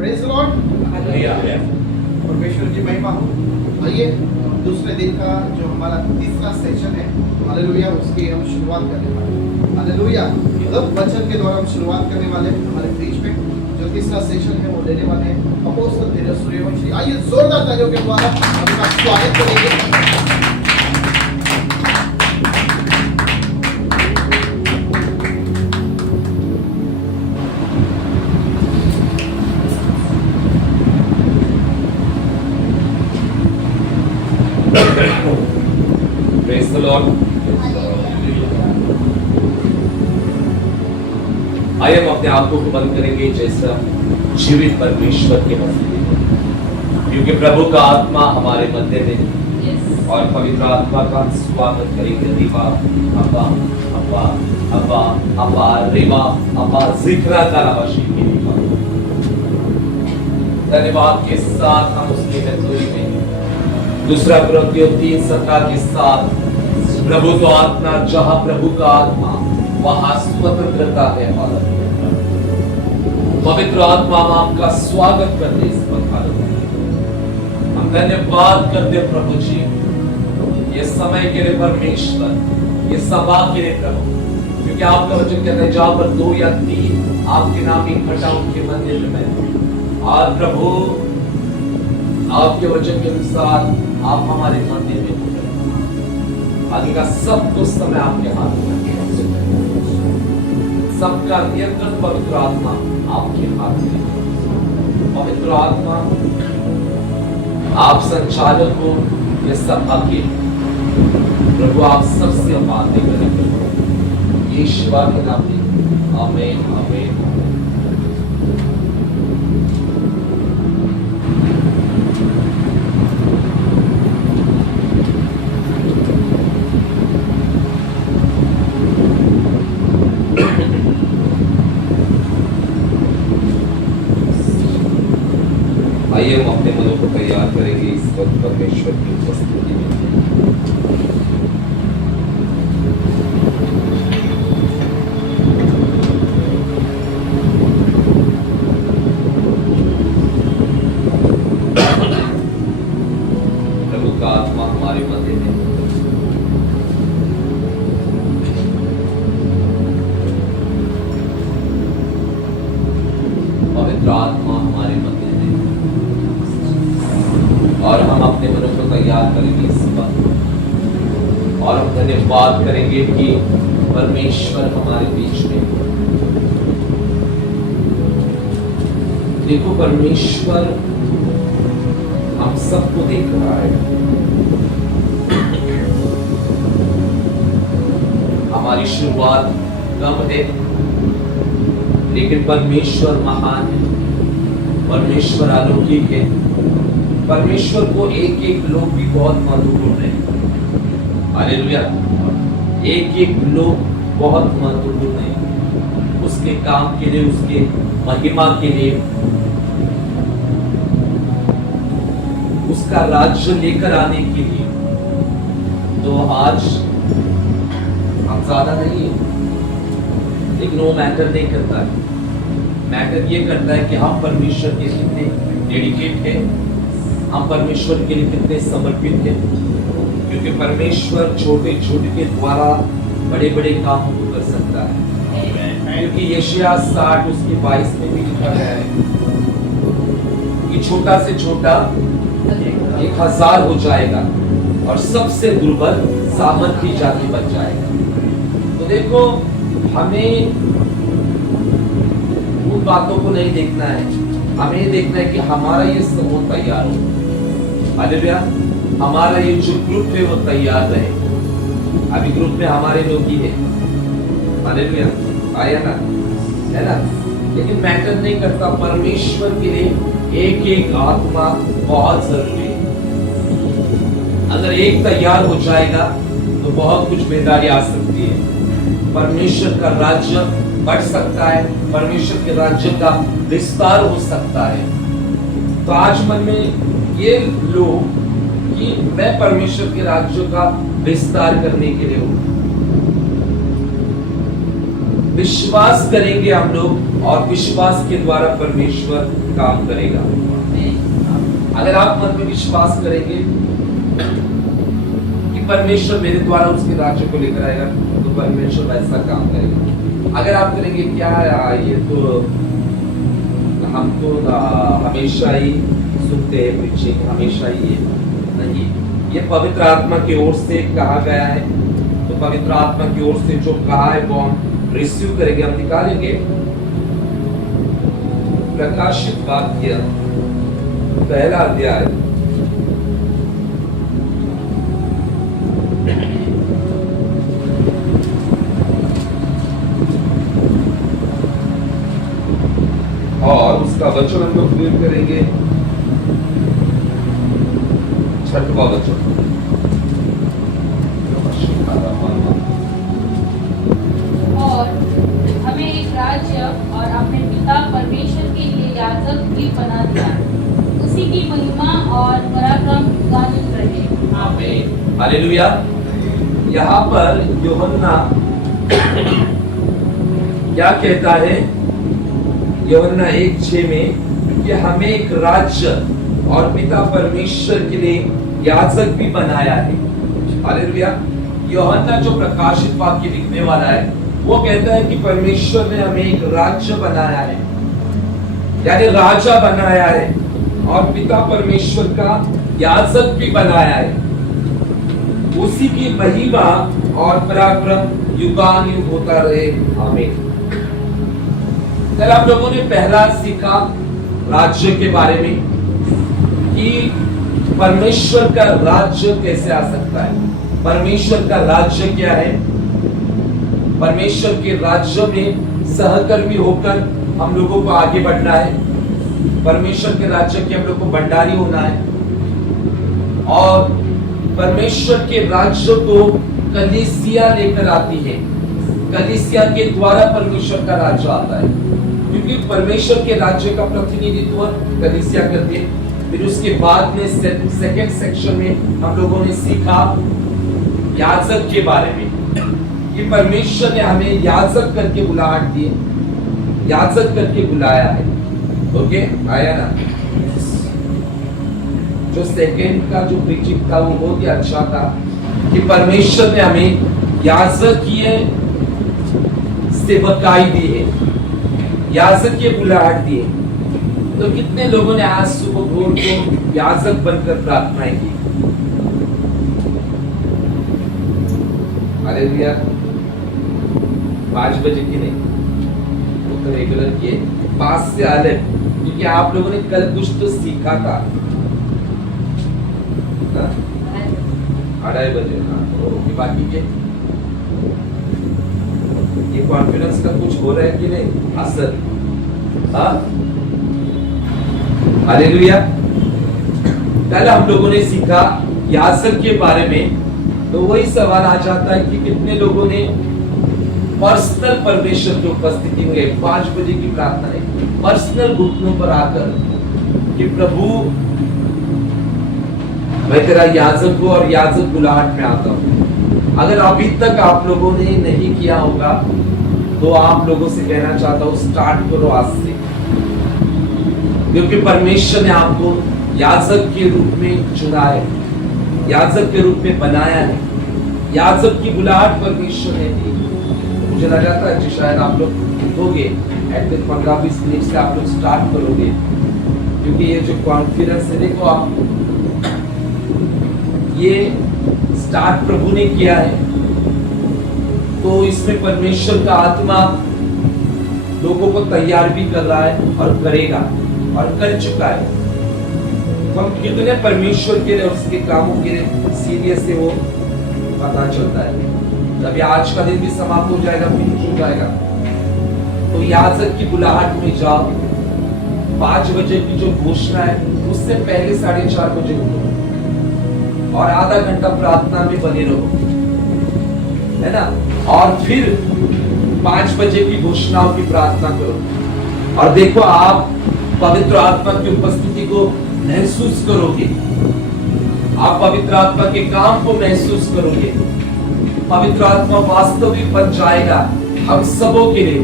Praise the Lord. परमेश्वर की महिमा हो। आइए दूसरे दिन का जो हमारा तीसरा सेशन है, हालेलुया, उसकी हम शुरुआत करने वाले हैं। हालेलुया, मतलब वचन के द्वारा हम शुरुआत करने वाले हैं। हमारे बीच में जो तीसरा सेशन है वो लेने वाले हैं अपोस्तल धीरज सूर्यवंशी। आइए जोरदार तालियों के द्वारा हम उनका स्वागत करेंगे। Praise the Lord. आइए हम अपने आंखों को बंद करेंगे जैसा जीवित परमेश्वर के मध्य में, क्योंकि प्रभु का आत्मा हमारे मध्य में और पवित्र आत्मा का स्वागत करेंगे। रिवा अब्बा अब्बा अब्बा अब्बा रिवा अब्बा जिक्रा करावाशी के रिवा। धन्यवाद के साथ हम उसकी हजूरी में दूसरा कुरिन्थियों 3:17 के साथ प्रभु तो आत्मा, जहां प्रभु का आत्मा वहां स्वतंत्रता है। पवित्र आत्मा हम आपका स्वागत करते इस वक्त। हम धन्यवाद करते प्रभु जी, ये समय के लिए परमेश्वर, ये सभा के लिए प्रभु, क्योंकि आपका वचन कहता है जहां पर 2 या 3 आपके नाम इकट्ठा उनके मंदिर में। और प्रभु आपके वचन के अनुसार आप हमारे मंदिर में हो गए। आगे का सब कुछ समय आपके हाथ में है। सबका नियंत्रण पवित्र आत्मा आपके हाथ में है। पवित्र आत्मा आप संचालक हो ये सभा के प्रभु, आप सबसे बातें करेंगे यीशु के नाम में। आमीन आमीन। आइए हम अपने मनों को तैयार करेंगे इस वक्त परमेश्वर की उपस्थिति में। प्रभु का आत्मा हमारे मध्य में। पवित्र आत्मा हमारे मध्य और हम अपने मनों को तैयार करेंगे इस वक्त। और हम धन्यवाद करेंगे कि परमेश्वर हमारे बीच में। देखो परमेश्वर हम सबको देख रहा है। हमारी शुरुआत कम है, लेकिन परमेश्वर महान है, परमेश्वर अलौकिक है। परमेश्वर को एक एक लोग भी बहुत महत्वपूर्ण है। हालेलुया, एक एक लोग बहुत महत्वपूर्ण है उसके काम के लिए, उसके महिमा के लिए, उसका राज्य लेकर आने के लिए। तो आज हम ज्यादा नहीं है, लेकिन वो मैटर नहीं करता है। मैटर ये करता है कि हम परमेश्वर के कितने डेडिकेट है, हम परमेश्वर के लिए कितने समर्पित हैं। क्योंकि परमेश्वर छोटे छोटे के द्वारा बड़े बड़े काम को कर सकता है। क्योंकि यशायाह 60 उसके 22 में भी लिखा गया है कि छोटा से छोटा 1000 हो जाएगा और सबसे दुर्बल सामर्थी जाति बन जाएगा। तो देखो, हमें उन बातों को नहीं देखना है, हमें देखना है कि हमारा ये समूह तैयार हो। हालेलुया, हमारा ये जो ग्रुप है वो तैयार रहे। अभी ग्रुप में हमारे लोग ही है। हालेलुया, आया ना, है ना। लेकिन मैटर नहीं करता, परमेश्वर के लिए एक एक आत्मा बहुत जरूरी है। अगर एक तैयार हो जाएगा तो बहुत कुछ बेदारी आ सकती है। परमेश्वर का राज्य बढ़ सकता है, परमेश्वर के राज्य का विस्तार हो सकता है। तो आज मन में ये लो कि मैं परमेश्वर के राज्य का विस्तार करने के लिए हूं। विश्वास करेंगे हम लोग और विश्वास के द्वारा परमेश्वर काम करेगा। अगर आप मन में विश्वास करेंगे कि परमेश्वर मेरे द्वारा उसके राज्य को लेकर आएगा तो परमेश्वर वैसा काम करेगा। अगर आप करेंगे क्या ये तो हम तो हमेशा ही सुनते हैं प्रीचिंग, हमेशा ही नहीं, ये पवित्र आत्मा की ओर से कहा गया है, तो पवित्र आत्मा की ओर से जो कहा है वो हम रिसीव करेंगे। हम निकालेंगे प्रकाशित वाक्य पहला अध्याय और उसका वचन हम लोग रीड करेंगे, 6वां वचन। और हमें एक राज्य और अपने पिता परमेश्वर के लिए याजक भी बना दिया, उसी की महिमा और पराक्रम गानित रहे। आमीन, हालेलुया। यहाँ पर यूहन्ना क्या कहता है? यूहन्ना 1:6 में कि हमें एक राज्य और पिता परमेश्वर के लिए याजक भी बनाया है। हालेलुया। यूहन्ना जो प्रकाशित वाक्य लिखने वाला है वो कहता है कि परमेश्वर ने हमें एक राज्य बनाया है, यानी राजा बनाया है, और पिता परमेश्वर का याजक भी बनाया है। उसी की महिमा और पराक्रम युगानुयुग होता रहे। आमीन। कल आप लोगों ने पहला सीखा राज्य के बारे में कि परमेश्वर का राज्य कैसे आ सकता है। परमेश्वर का राज्य क्या है? परमेश्वर के राज्य में सहकर्मी होकर हम लोगों को आगे बढ़ना है। परमेश्वर के राज्य के हम लोग को भंडारी होना है, और परमेश्वर के राज्य को कलीसिया लेकर आती है। कलीसिया के द्वारा परमेश्वर का राज्य आता है, क्योंकि परमेश्वर के राज्य का प्रतिनिधित्व कलीसिया करती है। फिर उसके बाद में सेकंड सेक्शन में हम लोगों ने सीखा याजक के बारे में कि परमेश्वर ने हमें याजक करके बुलाहट दी, याजक करके बुलाया है। ओके, आया ना? जो सेकंड का जो प्रीचिंग था वो बहुत ही अच्छा था कि परमेश्वर ने हमें याजकीय सेवकाई दी है, याजकीय बुलाहट दी है। तो कितने लोगों ने आज सुबह भोर को याजक बनकर प्रार्थनाएं की? हालेलुया। 5 बजे की नहीं, वो तो रेगुलर किए 5 से अलग, क्योंकि आप लोगों ने कल कुछ तो सीखा था। 2:30 बजे। हाँ, तो बाकी के ये कॉन्फिडेंस का कुछ हो रहा है कि नहीं असर? हाँ, हालेलुया। कल हम लोगों ने सीखा याजक के बारे में, तो वही सवाल आ जाता है कि कितने लोगों ने पर्सनल परमेश्वर की उपस्थिति में 5 बजे की प्रार्थना है, पर्सनल घुटनों पर आकर कि प्रभु मैं तेरा याजक हूं और याजक बुलाहट में आता हूं। अगर अभी तक आप लोगों ने नहीं किया होगा तो आप लोगों से कहना चाहता हूं स्टार्ट करो आज से, क्योंकि परमेश्वर ने आपको याजक के रूप में चुना है, याजक के रूप में बनाया है। याजक की बुलाहट परमेश्वर ने दी। मुझे लगा था कि शायद आप लोग उठोगे एट 15-20 मिनट से आप लोग स्टार्ट करोगे, क्योंकि ये जो कॉन्फिडेंस है, देखो आप ये स्टार्ट प्रभु ने किया है, तो इसमें परमेश्वर का आत्मा लोगों को तैयार भी कर रहा है और करेगा और कर चुका है। तो हम कितने परमेश्वर के लिए, उसके कामों के लिए सीरियस है वो पता चलता है। तभी आज का दिन भी समाप्त हो जाएगा, फिनिश हो जाएगा। तो याजक की बुलाहट में जाओ। 5 बजे की जो घोषणा है उससे पहले 4:30 बजे उठो और आधा घंटा प्रार्थना में बने रहो, है ना? और फिर 5 बजे की घोषणाओं की प्रार्थना करो और देखो आप पवित्र आत्मा की उपस्थिति को महसूस करोगे, आप पवित्र आत्मा के काम को महसूस करोगे। पवित्र आत्मा वास्तविक बन जाएगा, हम सबों के लिए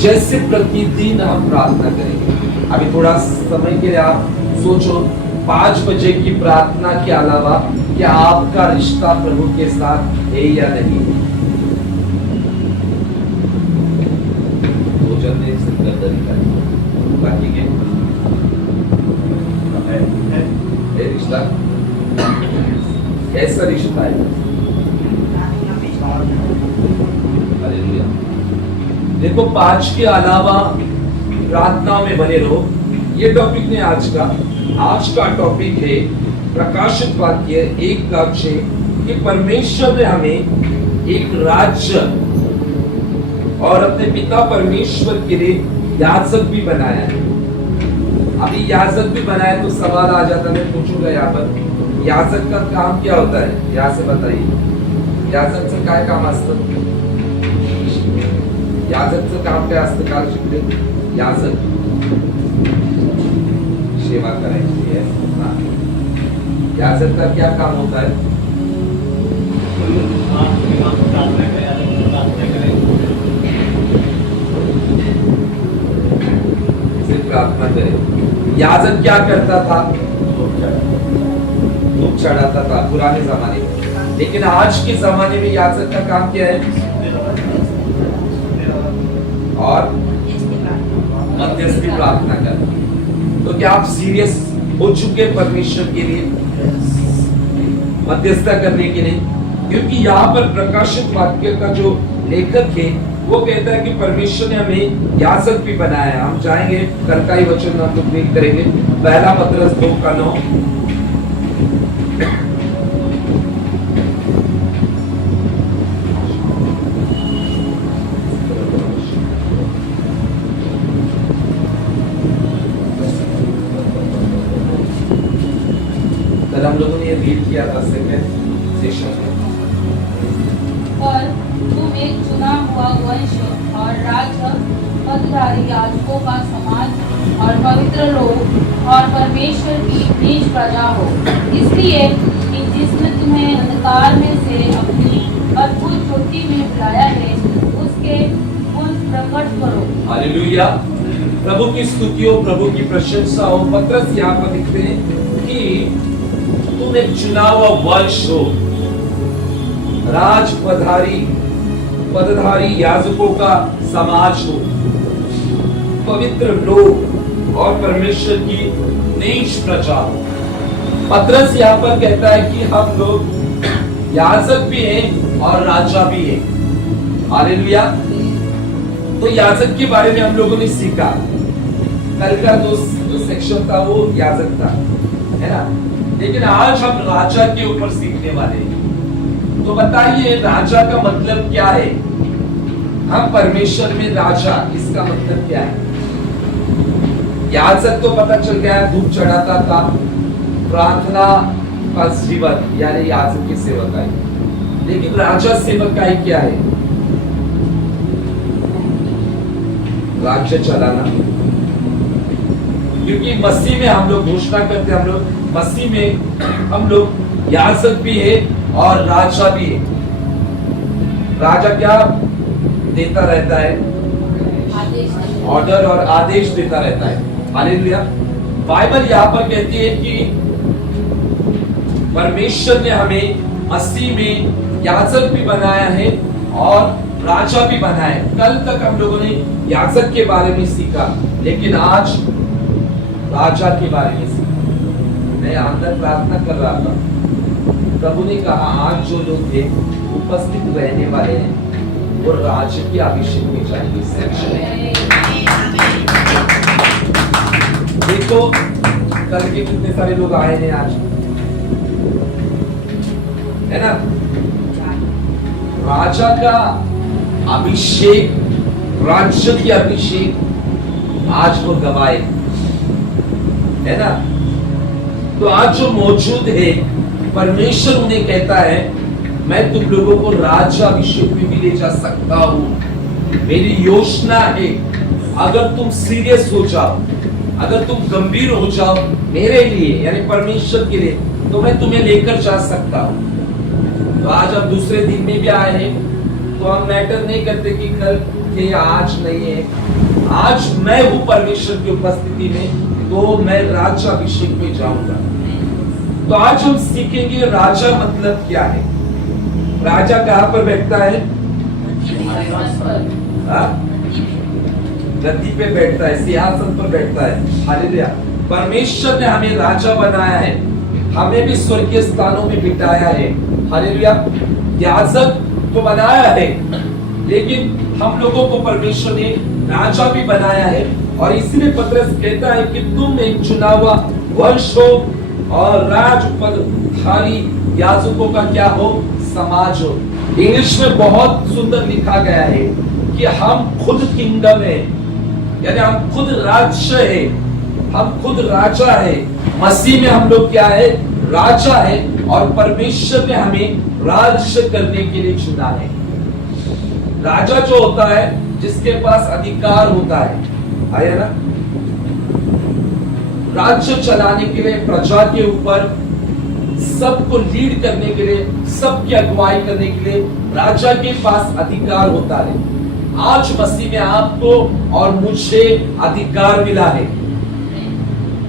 जैसे प्रतिदिन हम प्रार्थना करेंगे। अभी थोड़ा समय के लिए आप सोचो, 5 बजे की प्रार्थना के अलावा क्या आपका रिश्ता प्रभु के साथ है या नहीं? भोजन में सिर्फ तरीका बाकी के है रिश्ता, कैसा रिश्ता है? हालेलुया। देखो 5 के अलावा प्रार्थनाओं में बने रहो। ये टॉपिक नहीं आज का टॉपिक है प्रकाशित वाक्य 1:6 कि परमेश्वर ने हमें एक राज्य और अपने पिता परमेश्वर के लिए याजक भी बनाया है। अभी याजक भी बनाया तो सवाल आ जाता, मैं पूछूंगा यहाँ पर, याजक का काम क्या होता है? यहाँ से बताइए, याजकचं काय काम असतं? याजकचं काम काय असतं? काल शिकले याजक सेवा करायची है। हाँ। याजक का क्या काम होता है? सिर्फ प्रार्थना करे। याजक क्या करता था? धूप चढ़ाता था पुराने जमाने में, लेकिन आज के जमाने में याजक का काम क्या है? और मध्यस्थी प्रार्थना करना। तो क्या आप सीरियस हो चुके परमेश्वर के लिए मध्यस्थता करने के लिए? क्योंकि यहाँ पर प्रकाशित वाक्य का जो लेखक है वो कहता है कि परमेश्वर ने हमें याजक भी बनाया है। हम जाएंगे, कल का ही वचन हम लोग रीड करेंगे, पहला पत्रस 2:9। हम लोगों ने ये रीड किया था सेकंड सेशन में। पर तुम एक चुना हुआ वंश और राज्य, पदधारी याजकों का समाज और पवित्र लोग और परमेश्वर की निज प्रजा हो, इसलिए कि जिसने तुम्हें अंधकार में से अपनी अद्भुत ज्योति में बुलाया है उसके गुण प्रकट करो। हालेलुया। प्रभु की स्तुति हो, प्रभु की प्रशंसा हो। पत्रस यहाँ पर लिखते हैं कि तुम एक चुना हुआ वंश हो, राज पदधारी याजकों का समाज हो, पवित्र लोग और परमेश्वर की निज प्रजा हो। पत्रस यहाँ पर कहता है कि हम लोग याजक भी हैं और राजा भी हैं। हालेलुया। तो याजक के बारे में हम लोगों ने सीखा। कल का जो सेक्शन था वो याजक था, है ना? लेकिन आज हम राजा के ऊपर सीखने वाले हैं। तो बताइए राजा का मतलब क्या है? हम परमेश्वर में राजा, इसका मतलब क्या है? याजक तो पता चल गया, धूप चढ़ाता था, प्रार्थना का जीवन यानी याजक की सेवकाई। लेकिन राजा सेवकाई क्या है? राज्य चलाना। क्योंकि मसीह में हम लोग घोषणा करते हैं, हम लोग मसीह में हम लोग याजक भी है और राजा भी है। राजा क्या देता रहता है? ऑर्डर और आदेश देता रहता है। हालेलुया। बाइबल यहाँ पर कहती है कि परमेश्वर ने हमें मसीह में याजक भी बनाया है और राजा भी बनाया है। कल तक हम लोगों ने याजक के बारे में सीखा, लेकिन आज राजा के बारे में सीखा। मैं अंदर प्रार्थना कर रहा था, प्रभु ने कहा आज जो लोग थे उपस्थित रहने वाले हैं वो राज की अभिषेक में जाएंगे। देखो कल के कितने सारे लोग आए हैं आज, है ना? राजा का अभिषेक, राज्य की अभिषेक आज वो गवाए, है ना? तो आज जो मौजूद है परमेश्वर उन्हें कहता है मैं तुम लोगों को राज्य अभिषेक में भी ले जा सकता हूं। मेरी योजना है, अगर तुम सीरियस हो जाओ, अगर तुम गंभीर हो जाओ मेरे लिए यानी परमेश्वर के लिए, तो मैं तुम्हें लेकर जा सकता हूं। तो आज हम दूसरे दिन में भी आए हैं, तो हम मैटर नहीं करते कि कल थे आज नहीं है, आज मैं हूं परमेश्वर की उपस्थिति में, तो मैं राज्याभिषेक में जाऊंगा। तो आज हम सीखेंगे राजा मतलब क्या है। राजा कहां पर बैठता है? गद्दी पे बैठता है, सिंहासन पर बैठता है। हालेलुया। परमेश्वर ने हमें राजा बनाया है, हमें भी स्वर्गीय स्थानों में बिठाया है। हालेलुया। याजक तो बनाया है, लेकिन हम लोगों को परमेश्वर ने राजा भी बनाया है। और इसलिए पतरस कहता है कि तुम एक चुना हुआ वंश हो और राजपदधारी याजकों का क्या हो? समाज हो। इंग्लिश में बहुत सुंदर लिखा गया है कि हम खुद किंगडम है, यानी हम खुद राज्य है, हम खुद राजा है। मसीह में हम लोग क्या है? राजा है। और परमेश्वर ने हमें राज्य करने के लिए चुना है। राजा जो होता है, जिसके पास अधिकार होता है, आया ना? राज्य चलाने के लिए, प्रजा के ऊपर सबको लीड करने के लिए, सबकी अगुवाई करने के लिए राजा के पास अधिकार होता है। आज मसीह में आपको और मुझे अधिकार मिला है।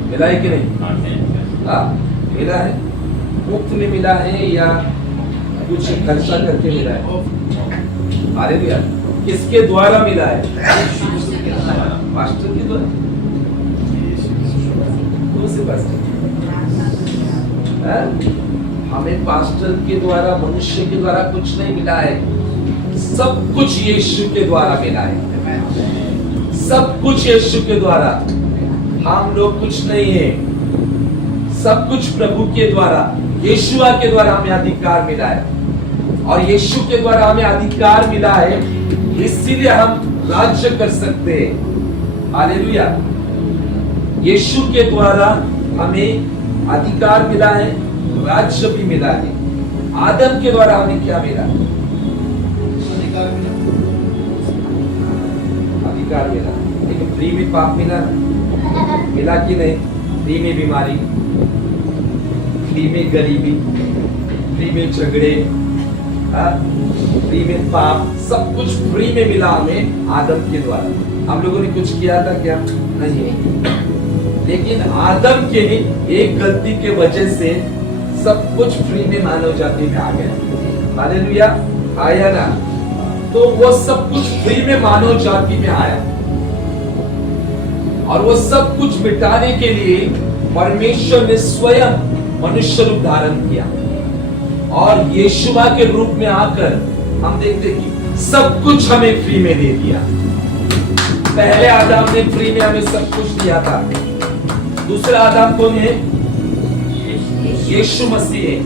मिला है कि नहीं? मिला है। मुफ्त में मिला है या कुछ खर्चा करके मिला है? हालेलुया। किसके द्वारा मिला है? पास्टर के द्वारा। हमें पास्टर के द्वारा, मनुष्य के द्वारा कुछ नहीं मिला है। सब कुछ यीशु के द्वारा मिला है। सब कुछ यीशु के द्वारा। हम लोग कुछ नहीं है, सब कुछ प्रभु के द्वारा, यीशुआ के द्वारा हमें अधिकार मिला है। और यीशु के द्वारा हमें अधिकार मिला है, इसीलिए हम राज्य कर सकते हैं। हालेलुया। यीशु के द्वारा हमें अधिकार मिला है, राज्य भी मिला है। आदम के द्वारा हमें क्या मिला? अधिकार मिला। लेकिन फ्री में पाप मिला? मिला कि नहीं? फ्री में बीमारी, फ्री में गरीबी, फ्री में झगड़े, फ्री में पाप, सब कुछ फ्री में मिला हमें आदम के द्वारा। हम लोगों ने कुछ किया था क्या? नहीं। लेकिन आदम के एक गलती के वजह से सब कुछ फ्री में मानव जाति में आ गया। हालेलुया। आया ना? तो वो सब कुछ फ्री में मानव जाति में आया, और वो सब कुछ मिटाने के लिए परमेश्वर ने स्वयं मनुष्य रूप धारण किया, और यीशुआ के रूप में आकर हम देखते कि सब कुछ हमें फ्री में दे दिया। पहले आदम ने फ्री में हमें सब कुछ दिया था। दूसरा आदम कौन है? यीशु मसीह है।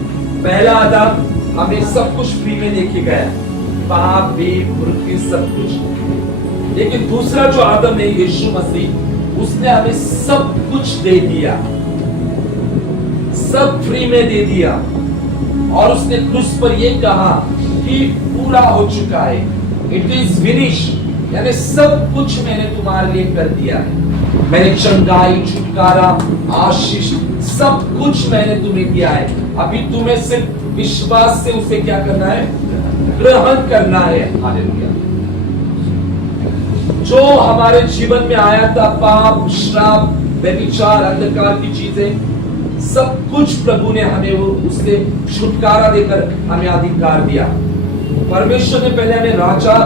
पहला आदम हमें सब कुछ फ्री में देके गया, पाप भी, मृत्यु, सब कुछ। लेकिन दूसरा जो आदम है, यीशु मसीह, उसने हमें सब कुछ दे दिया, सब फ्री में दे दिया। और उसने क्रूस पर यह कहा कि पूरा हो चुका है, इट इज फिनिश, यानी सब कुछ मैंने तुम्हारे लिए कर दिया है। मैंने चंगाई, छुटकारा, आशीष, सब कुछ मैंने तुम्हें दिया है। अभी तुम्हें सिर्फ विश्वास से उसे क्या करना है? ग्रहण करना है। हालेलुया। जो हमारे जीवन में आया था, पाप, श्राप, व्यभिचार, अंधकार की चीजें, सब कुछ प्रभु ने हमें वो उससे छुटकारा देकर हमें अधिकार दिया। परमेश्वर ने पहले हमें राजा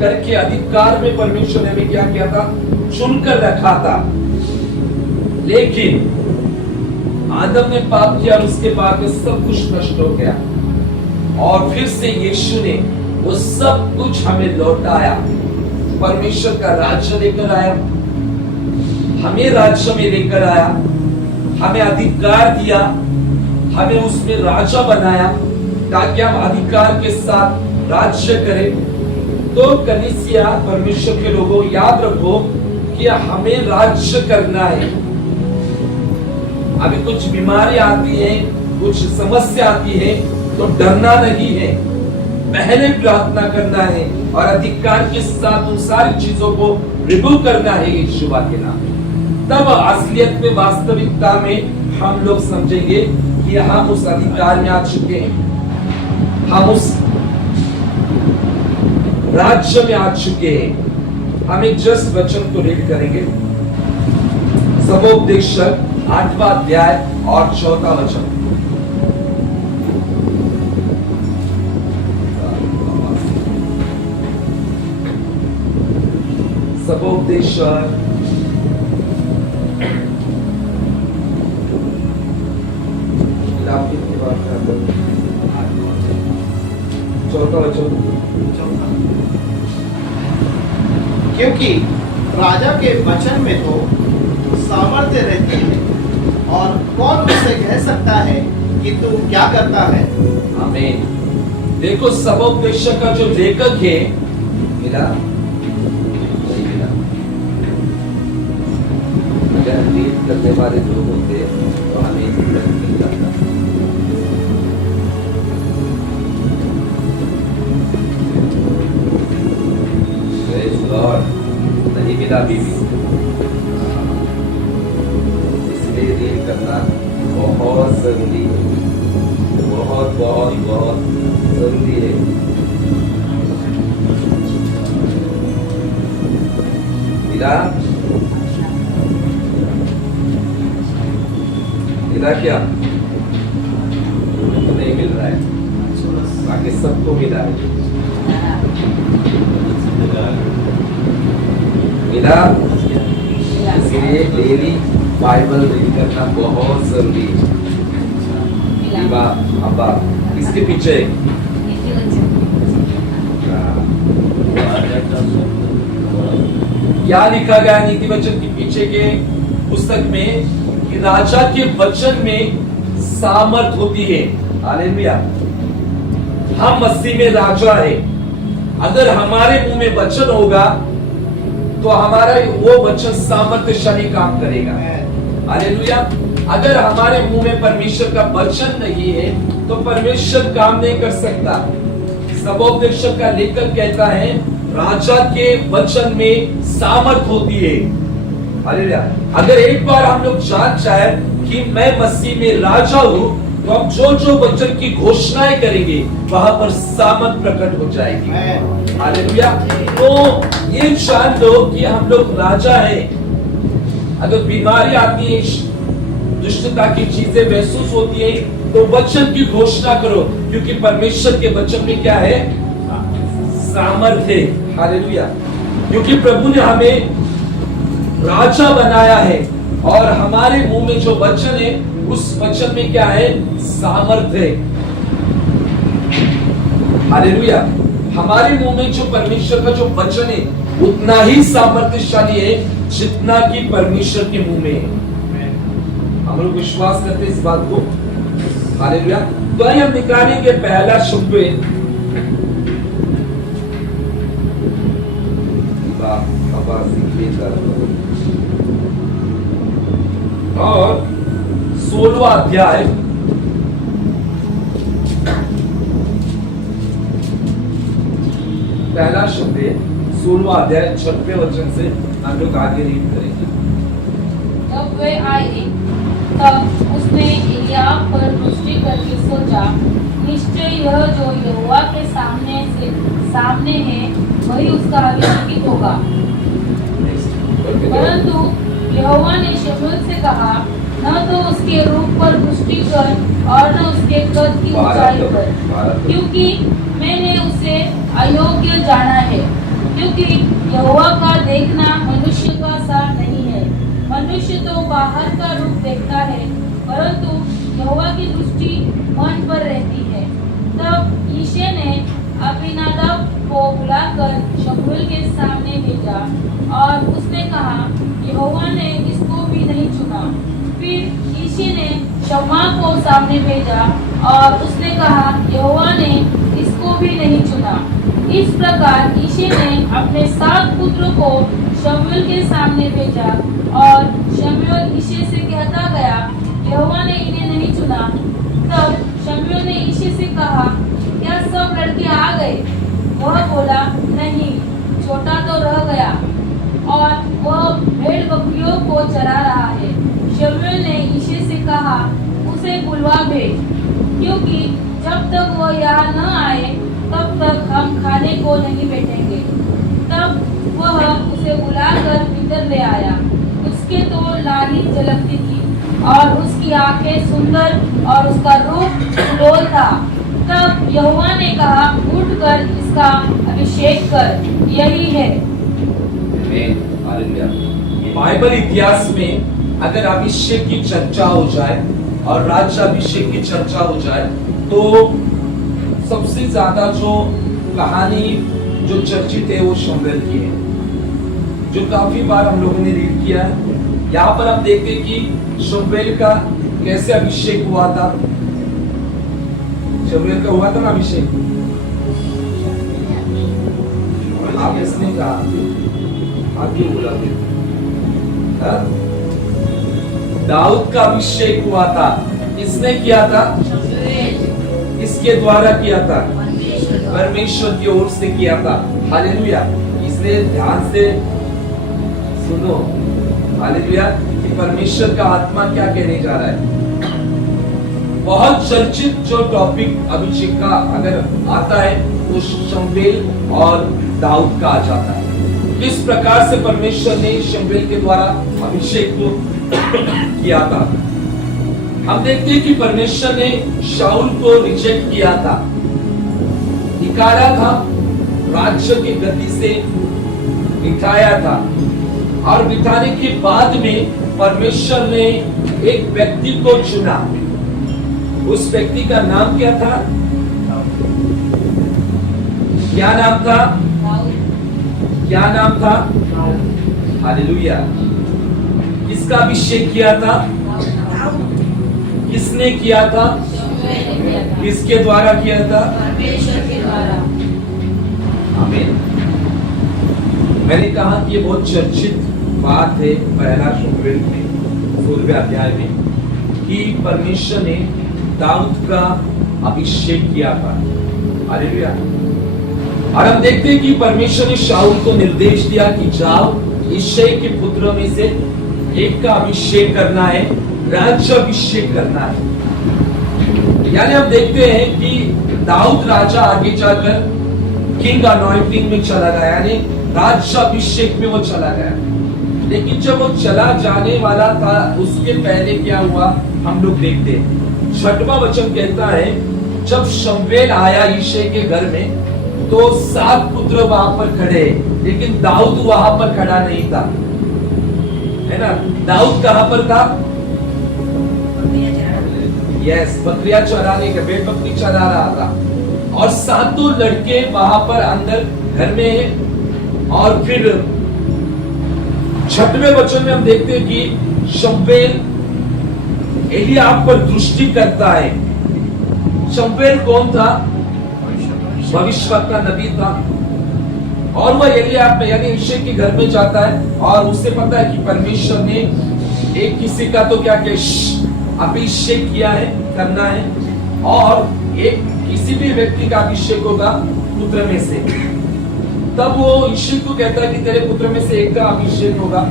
करके अधिकार में परमेश्वर ने हमें क्या किया था? चुनकर रखा था। लेकिन आदम ने पाप किया और उसके बाद में सब कुछ नष्ट हो गया, और फिर से यीशु ने वो सब कुछ हमें लौटाया। परमेश्वर का राज्य लेकर आया, हमें राज्य में लेकर आया, हमें अधिकार दिया, हमें उसमें राजा बनाया ताकि हम अधिकार के साथ राज्य करें। तो कलीसिया, परमेश्वर के लोगों, याद रखो कि हमें राज्य करना है। अभी कुछ बीमारी आती है, कुछ समस्या आती है, तो डरना नहीं है, पहले प्रार्थना करना है और अधिकार के साथ उन सारी चीजों को रिमूव करना है यीशुआ के नाम। तब असलियत में, वास्तविकता में हम लोग समझेंगे कि हम उस अधिकार में आ चुके हैं, हम उस राज्य में आ चुके हैं। हम एक जस्ट वचन को रीड करेंगे। सबोपदेशक 8वां अध्याय और 4था वचन। सबोपदेशक 4था वचन। क्योंकि राजा के वचन में तो सामर्थ्य रहती है, और कौन उससे कह सकता है कि तू क्या करता है। आमीन। देखो सबोपदेशक का जो लेखक है, मिला नहीं मिला, अगर रीड करने वाले लोग होते तो हमें मिल जाता। Praise God। नहीं मिला बीबी, इसलिए रीड करना बहुत जरूरी है, बहुत बहुत बहुत जरूरी है। मिला मिला क्या? तो नहीं मिल रहा है, बाकी सबको मिला है। मिला, इसलिए डेली बाइबल रीड करना बहुत जरूरी है। अब्बा इसके पीछे क्या लिखा गया नीति वचन के पीछे के पुस्तक में कि राजा के वचन में सामर्थ होती है। हालेलुया। हम मसीह में राजा है। अगर हमारे मुंह में वचन होगा तो हमारा वो वचन सामर्थ्यशाली काम करेगा। हालेलुया। अगर हमारे मुंह में परमेश्वर का वचन नहीं है तो परमेश्वर काम नहीं कर सकता। सबोपदेशक का लेखक कहता है राजा के वचन में सामर्थ होती है। हालेलुया। अगर एक बार हम लोग जान जाए कि मैं मसीह में राजा हूं तो हम जो जो वचन की घोषणाएं करेंगे वहां पर सामर्थ प्रकट हो जाएगी। हालेलुया। तो ये जान लो कि हम लोग राजा हैं। अगर बीमारी आती है, दुष्टता की चीजें महसूस होती है तो वचन की घोषणा करो, क्योंकि परमेश्वर के वचन में क्या है? सामर्थ है। हालेलुया। क्योंकि प्रभु ने हमें राजा बनाया है और हमारे मुंह में जो वचन है उस वचन में क्या है? सामर्थ है। हालेलुया। हमारे मुंह में जो परमेश्वर का जो वचन है उतना ही सामर्थ्यशाली है जितना कि परमेश्वर के मुंह में है। हम लोग विश्वास करते हैं इस बात को। हालेलुया। तो आइए हम निकालेंगे पहला शुक्र और 16वां अध्याय पहला शब्द 16वां अध्याय 6वें वचन से हम लोग आगे रीड करेंगे। जब वे आए तब उसने एलियाह पर दृष्टि करके सोचा, निश्चय यह जो यहोवा के सामने है वही उसका अभिषेकित होगा। परंतु यहोवा ने शमूएल से कहा, न तो उसके रूप पर दृष्टि कर और न उसके कद की ऊंचाई पर, क्योंकि मैंने उसे अयोग्य जाना है। क्योंकि यहोवा का देखना मनुष्य का सा नहीं है। मनुष्य तो बाहर का रूप देखता है, परंतु यहोवा की दृष्टि मन पर रहती है। तब यिशै ने अबीनादाब को बुलाकर शमूएल के सामने भेजा और उसने कहा, यहोवा ने इसको भी नहीं चुना। फिर यिशै ने शम्मा को सामने भेजा और उसने कहा, यहोवा ने इसको भी नहीं चुना। इस प्रकार यिशै ने अपने 7 पुत्रों को शमूएल के सामने भेजा और शमूएल यिशै से कहता गया, यहोवा ने इन्हें नहीं चुना। तब शमूएल ने यिशै से कहा, क्या सब लड़के आ गए? वह बोला, नहीं, छोटा तो रह गया और वह भेड़ बकरियों को चरा रहा है। शमूएल ने यिशै से कहा, उसे बुलवा भेज, क्योंकि जब तक वह यहाँ न आए तब तक हम खाने को नहीं बैठेंगे। तब वह उसे बुलाकर भीतर ले आया। उसके तो लाली झलकती थी और उसकी आंखें सुंदर और उसका रूप सुडौल था। तब यहोवा ने कहा, उठकर इसका अभिषेक कर, यही है। बाइबल इतिहास में अगर अभिषेक की चर्चा हो जाए और राज्य अभिषेक की चर्चा हो जाए तो सबसे ज्यादा जो कहानी जो चर्चित है वो शमूएल की है, जो काफी बार हम लोगों ने रीड किया है। यहाँ पर हम देखते हैं कि शमूएल का कैसे अभिषेक हुआ था। शमूएल का हुआ था ना अभिषेक, आप इसने कहा आगे बोला हाँ? दाऊद का अभिषेक हुआ था, किसने किया था? किसके द्वारा किया था? परमेश्वर की ओर से किया था। हालेलुया। इसलिए ध्यान से सुनो, हालेलुया, कि परमेश्वर का आत्मा क्या कहने जा रहा है। बहुत चर्चित जो टॉपिक अभिषेक का अगर आता है तो शमूएल और दाऊद का आ जाता है। किस प्रकार से परमेश्वर ने शमूएल के द्वारा अभिषेक को किया था। हम देखते हैं कि परमेश्वर ने शाऊल को रिजेक्ट किया था, निकाला था, राज्य की गद्दी से बिठाया था और बिठाने के बाद में परमेश्वर ने एक व्यक्ति को चुना। उस व्यक्ति का नाम क्या था? क्या नाम था? क्या नाम था? हालेलुया। किसका अभिषेक किया था? किसने किया था? किसके द्वारा किया था? परमेश्वर के द्वारा। आमीन। मैंने कहा कि ये बहुत चर्चित बात है पहला शमूएल में 16वें अध्याय में कि परमेश्वर ने दाऊद का अभिषेक किया था। हालेलुया। और हम देखते हैं कि परमेश्वर ने शाऊल को निर्देश दिया कि जाओ, यिशै के पुत्रों में से एक का अभिषेक करना है, राज्य अभिषेक करना है। यानी हम देखते हैं कि दाऊद राजा आगे जाकर किंग अनॉइंटिंग में चला गया, यानी राज्य अभिषेक में वो चला गया। लेकिन जब वो चला जाने वाला था उसके पहले क्या हुआ हम लोग देखते हैं। 6वां वचन कहता है, जब शमूएल आया यिशै के घर में तो 7 पुत्र वहां पर खड़े, लेकिन दाऊद वहां पर खड़ा नहीं था, है ना। दाऊद कहां पर था? यस, बकरियां चराने के, भेड़ बकरी चरा रहा था। और 7 लड़के वहां पर अंदर घर में है। और फिर 6वें वचन में हम देखते हैं कि शमूएल एलियाब पर दृष्टि करता है। शमूएल कौन था? भविष्यवक्ता नबी था। और वह एलियाब में यानी यिशै के घर में जाता है और उसे पता है कि परमेश्वर ने एक किसी का तो क्या अभिषेक किया है, करना है, और एक किसी भी व्यक्ति का अभिषेक होगा पुत्र में से। तब वो यिशै को कहता है कि तेरे पुत्र में से एक का अभिषेक होगा।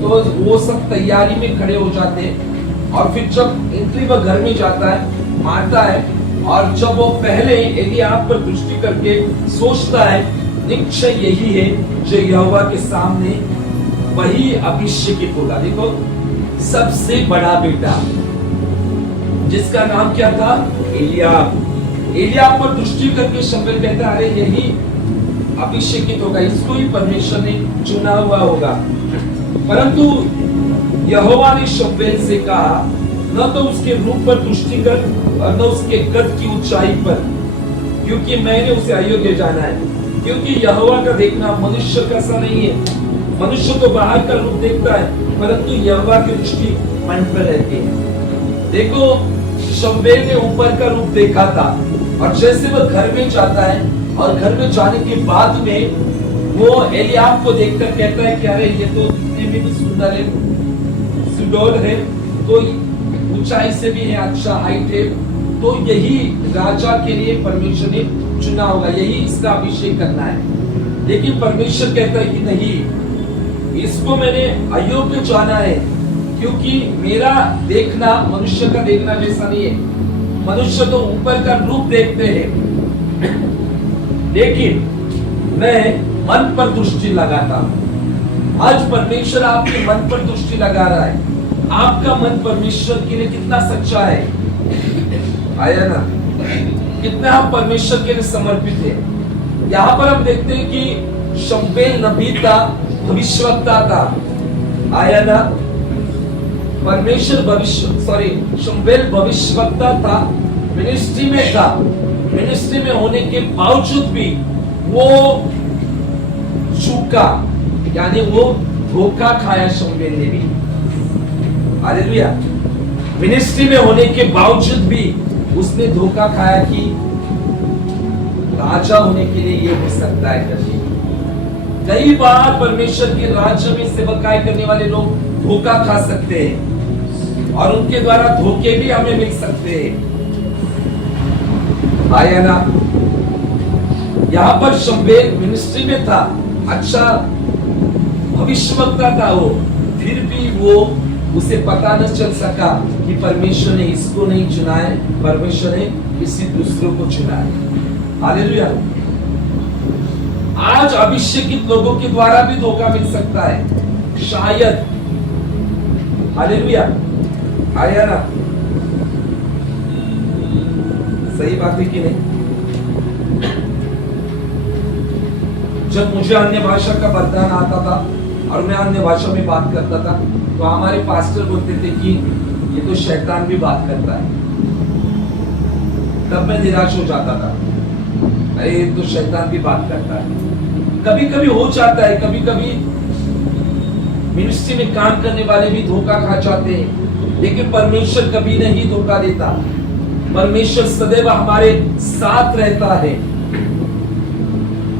तो वो सब तैयारी में खड़े हो जाते हैं और फिर जब एंट्री वह घर में जाता है, मारता है, और जब वो पहले एलियाब पर दृष्टि करके सोचता है निश्चय यही है जो यहोवा के सामने वही अभिषेकित होगा। देखो, सबसे बड़ा बेटा जिसका नाम क्या था? एलियाब। एलियाब पर दृष्टि करके शमूएल कहता है, अरे यही अभिषेकित होगा, इसको ही परमेश्वर ने चुना हुआ होगा। परंतु यहोवा ने शमूएल से कहा, न तो उसके रूप पर दृष्टि कर और न उसके कद की ऊंचाई पर, क्योंकि मैंने उसे अयोग्य जाना है। क्योंकि यहोवा का देखना मनुष्य का सा नहीं है। मनुष्य तो बाहर का रूप देखता है, परंतु यहोवा की दृष्टि मन पर रहती है। देखो, शमूएल ने ऊपर का रूप देखा था, और जैसे वह घर में जाता है और घर में जाने के बाद में वो एलियाब को देखकर कहता है कि अरे ये तो दिखने में भी सुंदर है, सुडौल है, तो ऊंचाई से भी है, अच्छा हाइट है, तो यही राजा के लिए परमेश्वर ने चुना होगा, यही इसका अभिषेक करना है। लेकिन परमेश्वर कहता है कि नहीं, इसको मैंने अयोग्य जाना है, क्योंकि मेरा देखना मनुष्य का देखना जैसा नहीं है। मनुष्य तो ऊपर का रूप देखते हैं, लेकिन मैं मन पर दृष्टि लगाता हूं। आज परमेश्वर आपके मन पर दृष्टि लगा रहा है। आपका मन परमेश्वर के लिए कितना सच्चा है, आया ना, कितना आप परमेश्वर के लिए समर्पित है। यहाँ पर हम देखते हैं कि शमूएल नबी था, भविष्यवक्ता था, आया ना, शमूएल भविष्यवक्ता था, मिनिस्ट्री में था। मिनिस्ट्री में होने के बावजूद भी वो चूका, यानी वो धोखा खाया शमूएल ने भी। हालेलुया। मिनिस्ट्री में होने के बावजूद भी उसने धोखा खाया कि राजा होने के लिए ये हो सकता है करके। कई बार परमेश्वर के राज्य में सेवकाई करने वाले लोग धोखा खा सकते हैं और उनके द्वारा धोखे भी हमें मिल सकते हैं, आया ना। यहाँ पर शमूएल मिनिस्ट्री में था, अच्छा भविष्यवक्ता था वो, फिर भी वो उसे पता न चल सका कि परमेश्वर ने इसको नहीं चुना है, परमेश्वर ने किसी दूसरे को चुना है। हालेलुया। आज अभिषेकित लोगों के द्वारा भी धोखा मिल सकता है, शायद। हालेलुया, आया ना, सही बात है कि नहीं। जब मुझे अन्य भाषा का वरदान आता था और मैं अन्य भाषा में बात करता था, तो हमारे पास्टर बोलते थे कि ये तो शैतान भी बात करता है। तब मैं निराश हो जाता था, अरे ये तो शैतान भी बात करता है। कभी कभी हो जाता है, कभी कभी मिनिस्ट्री में काम करने वाले भी धोखा खा जाते हैं, लेकिन परमेश्वर कभी नहीं धोखा देता। परमेश्वर सदैव हमारे साथ रहता है।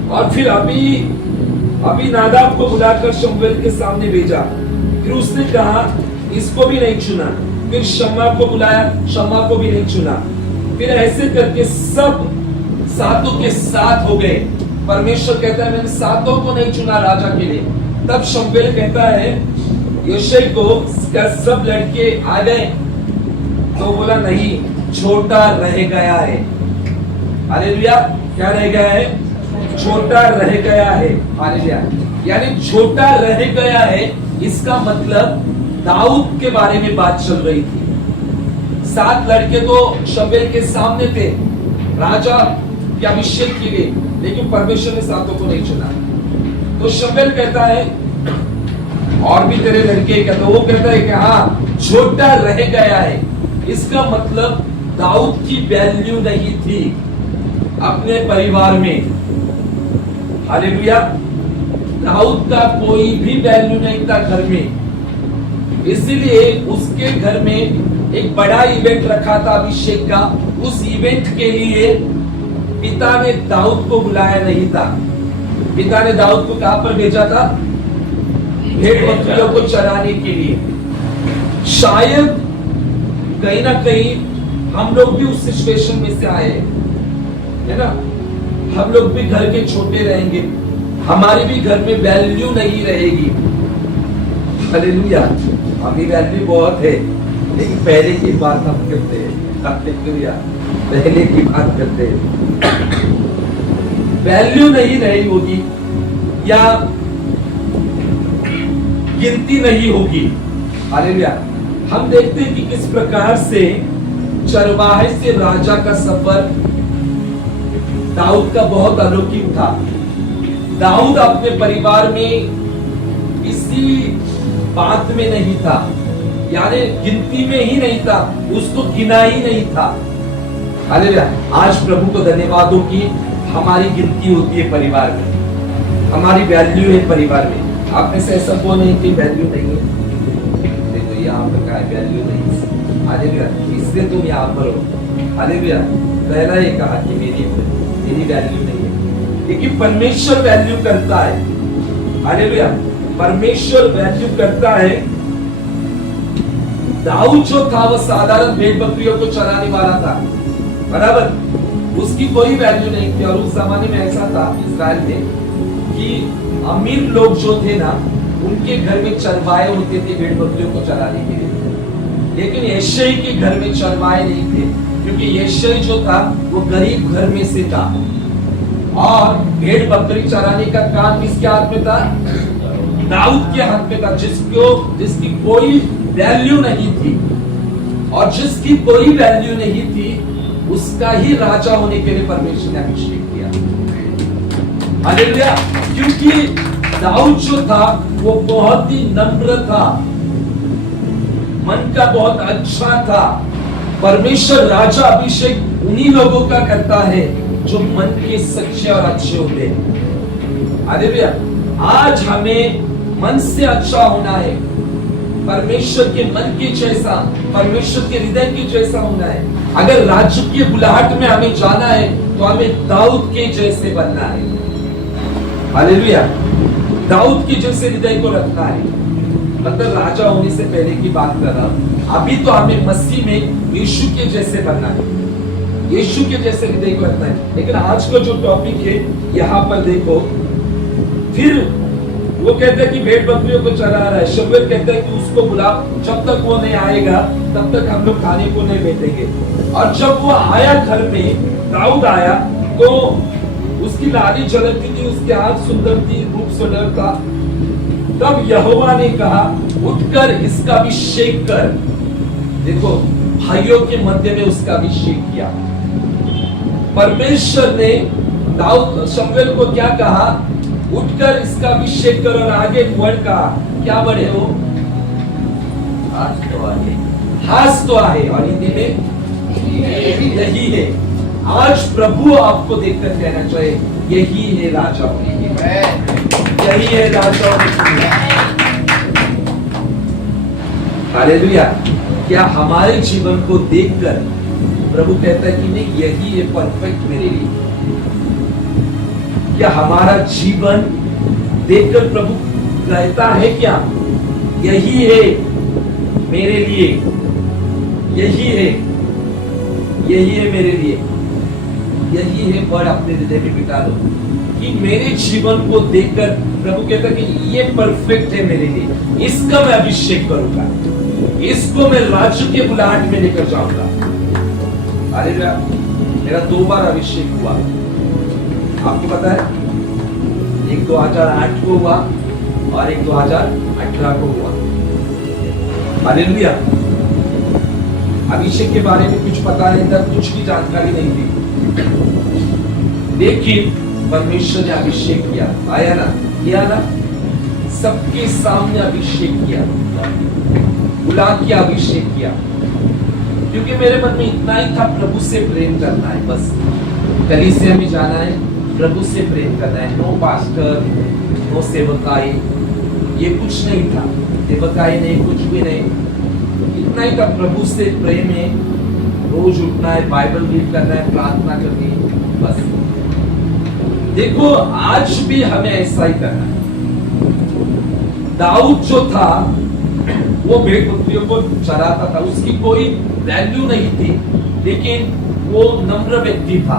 और फिर अभी नादाब को बुलाकर शमूएल के सामने भेजा, फिर उसने कहा इसको भी नहीं चुना, फिर शम्मा को बुलाया, शम्मा को भी नहीं चुना, फिर ऐसे करके सब सातों के साथ हो गए। परमेश्वर कहता है मैंने सातों को नहीं चुना राजा के लिए। तब शमूएल कहता है यहोशू को, क्या सब लड़के आ गए? तो बोला नहीं, छोटा रह गया है। हालेलुया, क्या रह गया है? छोटा रह गया है। हालेलुया, यानी छोटा रह गया है, इसका मतलब दाऊद के बारे में बात चल रही थी। 7 लड़के तो शमूएल के सामने थे राजा के अभिषेक के लिए, लेकिन परमेश्वर ने सातों को नहीं चुना। तो शमूएल कहता है और भी तेरे लड़के, कहता वो कहता है कि हाँ छोटा रह गया है, इसका मतलब दाऊद की वैल्यू नहीं थी अपने परिवार में। हालेलुया, दाऊद का कोई भी वैल्यू नहीं था घर में, इसीलिए उसके घर में एक बड़ा इवेंट रखा था अभिषेक का। उस इवेंट के लिए पिता ने दाऊद को बुलाया नहीं था। पिता ने दाऊद को कहां पर भेजा था? भेड़ बकरियों को चराने के लिए। शायद कहीं ना कहीं हम लोग भी उस सिचुएशन में से आए है ना। हम लोग भी घर के छोटे रहेंगे, हमारी भी घर में वैल्यू नहीं रहेगी। हालेलुया, अभी वैल्यू बहुत है, लेकिन पहले की बात हम करते हैं। हालेलुया, पहले की बात करते हैं। वैल्यू नहीं रही होगी या गिनती नहीं होगी। हालेलुया, हम देखते हैं कि किस प्रकार से चरवाहे से राजा का सफर दाऊद का बहुत अलौकिक था। दाऊद अपने परिवार में इसी बात में नहीं था, यानी गिनती में ही नहीं था, उसको गिना ही नहीं था। हालेलुया, आज प्रभु को धन्यवाद हो कि हमारी गिनती होती है परिवार में, हमारी वैल्यू है परिवार में। आप में से ऐसा कोई नहीं कि वैल्यू नहीं है। देखो यहाँ पर क्या वैल्यू नहीं। हालेलुया, इसलिए तुम यहाँ पर हो। हालेलुया, पहला ये कहा कि मेरी वैल्यू नहीं है, लेकिन परमेश्वर वैल्यू करता है। हालेलुया, परमेश्वर वैल्यू करता है। दाऊद जो था वो साधारण भेड़ बकरियों को चराने वाला था, बराबर, उसकी कोई वैल्यू नहीं थी। और उस जमाने में ऐसा था इस्राएल में कि अमीर लोग जो थे ना, उनके घर में चरवाहे होते थे भेड़ बकरियों को चराने के लिए, लेकिन यिशै के घर में चरवाहे नहीं थे, क्योंकि यिशै जो था वो गरीब घर में से था। और भेड़ बकरी चराने का काम किसके हाथ में था? दाऊद के हाथ में था, जिसकी कोई वैल्यू नहीं थी, और जिसकी कोई वैल्यू नहीं थी उसका ही राजा होने के लिए परमेश्वर ने अभिषेक किया। हालेलुया। क्योंकि दाऊद जो था वो बहुत ही नम्र था, मन का बहुत अच्छा था। परमेश्वर राजा अभिषेक उन्हीं लोगों का करता है जो मन के सच्चे और अच्छे होते हैं। हालेलुया। आज हमें मन से अच्छा होना है, परमेश्वर के मन के जैसा, परमेश्वर के हृदय के जैसा होना है। अगर राज्य की बुलाहट में हमें जाना है तो हमें दाऊद के जैसे बनना है। हालेलुया। दाऊद के जैसे हृदय को रखना है, मतलब राजा होने से पहले की बात कर रहा हूं। अभी तो हमें मसीह में यीशु के जैसे बनना है, यीशु के जैसे हृदय को रखना है। लेकिन आज का जो टॉपिक है यहाँ पर देखो, फिर वो कहते हैं कि भेड़ बकरियों को चरा रहा है। शमूएल कहते हैं कि उसको बुला, जब तक वो नहीं आएगा तब तक हम लोग खाने को नहीं बैठेंगे। और जब वो आया घर में, दाऊद आया, तो उसकी लाली झलकती थी, उसके हाथ सुंदर थी, रूप सुंदर था। तब यहोवा ने कहा, उठकर इसका अभिषेक कर। देखो, भाइयों के मध्य में उसका अभिषेक किया। परमेश्वर ने दाऊद शमूएल को क्या कहा? उठकर इसका अभिषेक कर। और आगे वर्ड कहा, क्या वर्ड है वो? हास तो आहे, और हिंदी में यही है। आज प्रभु आपको देखकर कहना चाहिए, यही है राजा, यही है राजा। हालेलुया। क्या हमारे जीवन को देखकर प्रभु कहता है कि नहीं, यही है परफेक्ट मेरे लिए? क्या हमारा जीवन देखकर प्रभु कहता है क्या, यही है मेरे लिए, यही है, यही है मेरे लिए? यही है वर्ड अपने हृदय में बिठा लो कि मेरे जीवन को देखकर प्रभु कहता है कि ये परफेक्ट है मेरे लिए, इसका मैं अभिषेक करूंगा, इसको मैं राज्य के बुलाहट में लेकर जाऊंगा। हालेलुया। मेरा 2 बार अभिषेक हुआ, आपको पता है, एक 2008 को हुआ और एक 2018 को हुआ। हालेलुया। अभिषेक के बारे में कुछ पता नहीं था, कुछ भी जानकारी नहीं थी, लेकिन परमेश्वर ने अभिषेक किया। आया ना, किया ना, सबके सामने अभिषेक किया, बुला के अभिषेक किया। क्योंकि मेरे मन में इतना ही था, प्रभु से प्रेम करना है, बस कलीसिया में जाना है, प्रभु से प्रेम करना है। नो पास्टर, नो सेवकाई, ये कुछ नहीं था, सेवकाई नहीं, कुछ भी नहीं, इतना ही था, प्रभु से प्रेम है, रोज उठना है, बाइबल रीड करना है, प्रार्थना करनी है, बस। देखो, आज भी हमें ऐसा ही करना है। दाऊद जो था वो भेड़ बकरियों को चराता था, उसकी कोई वैल्यू नहीं थी, लेकिन वो नम्र व्यक्ति था।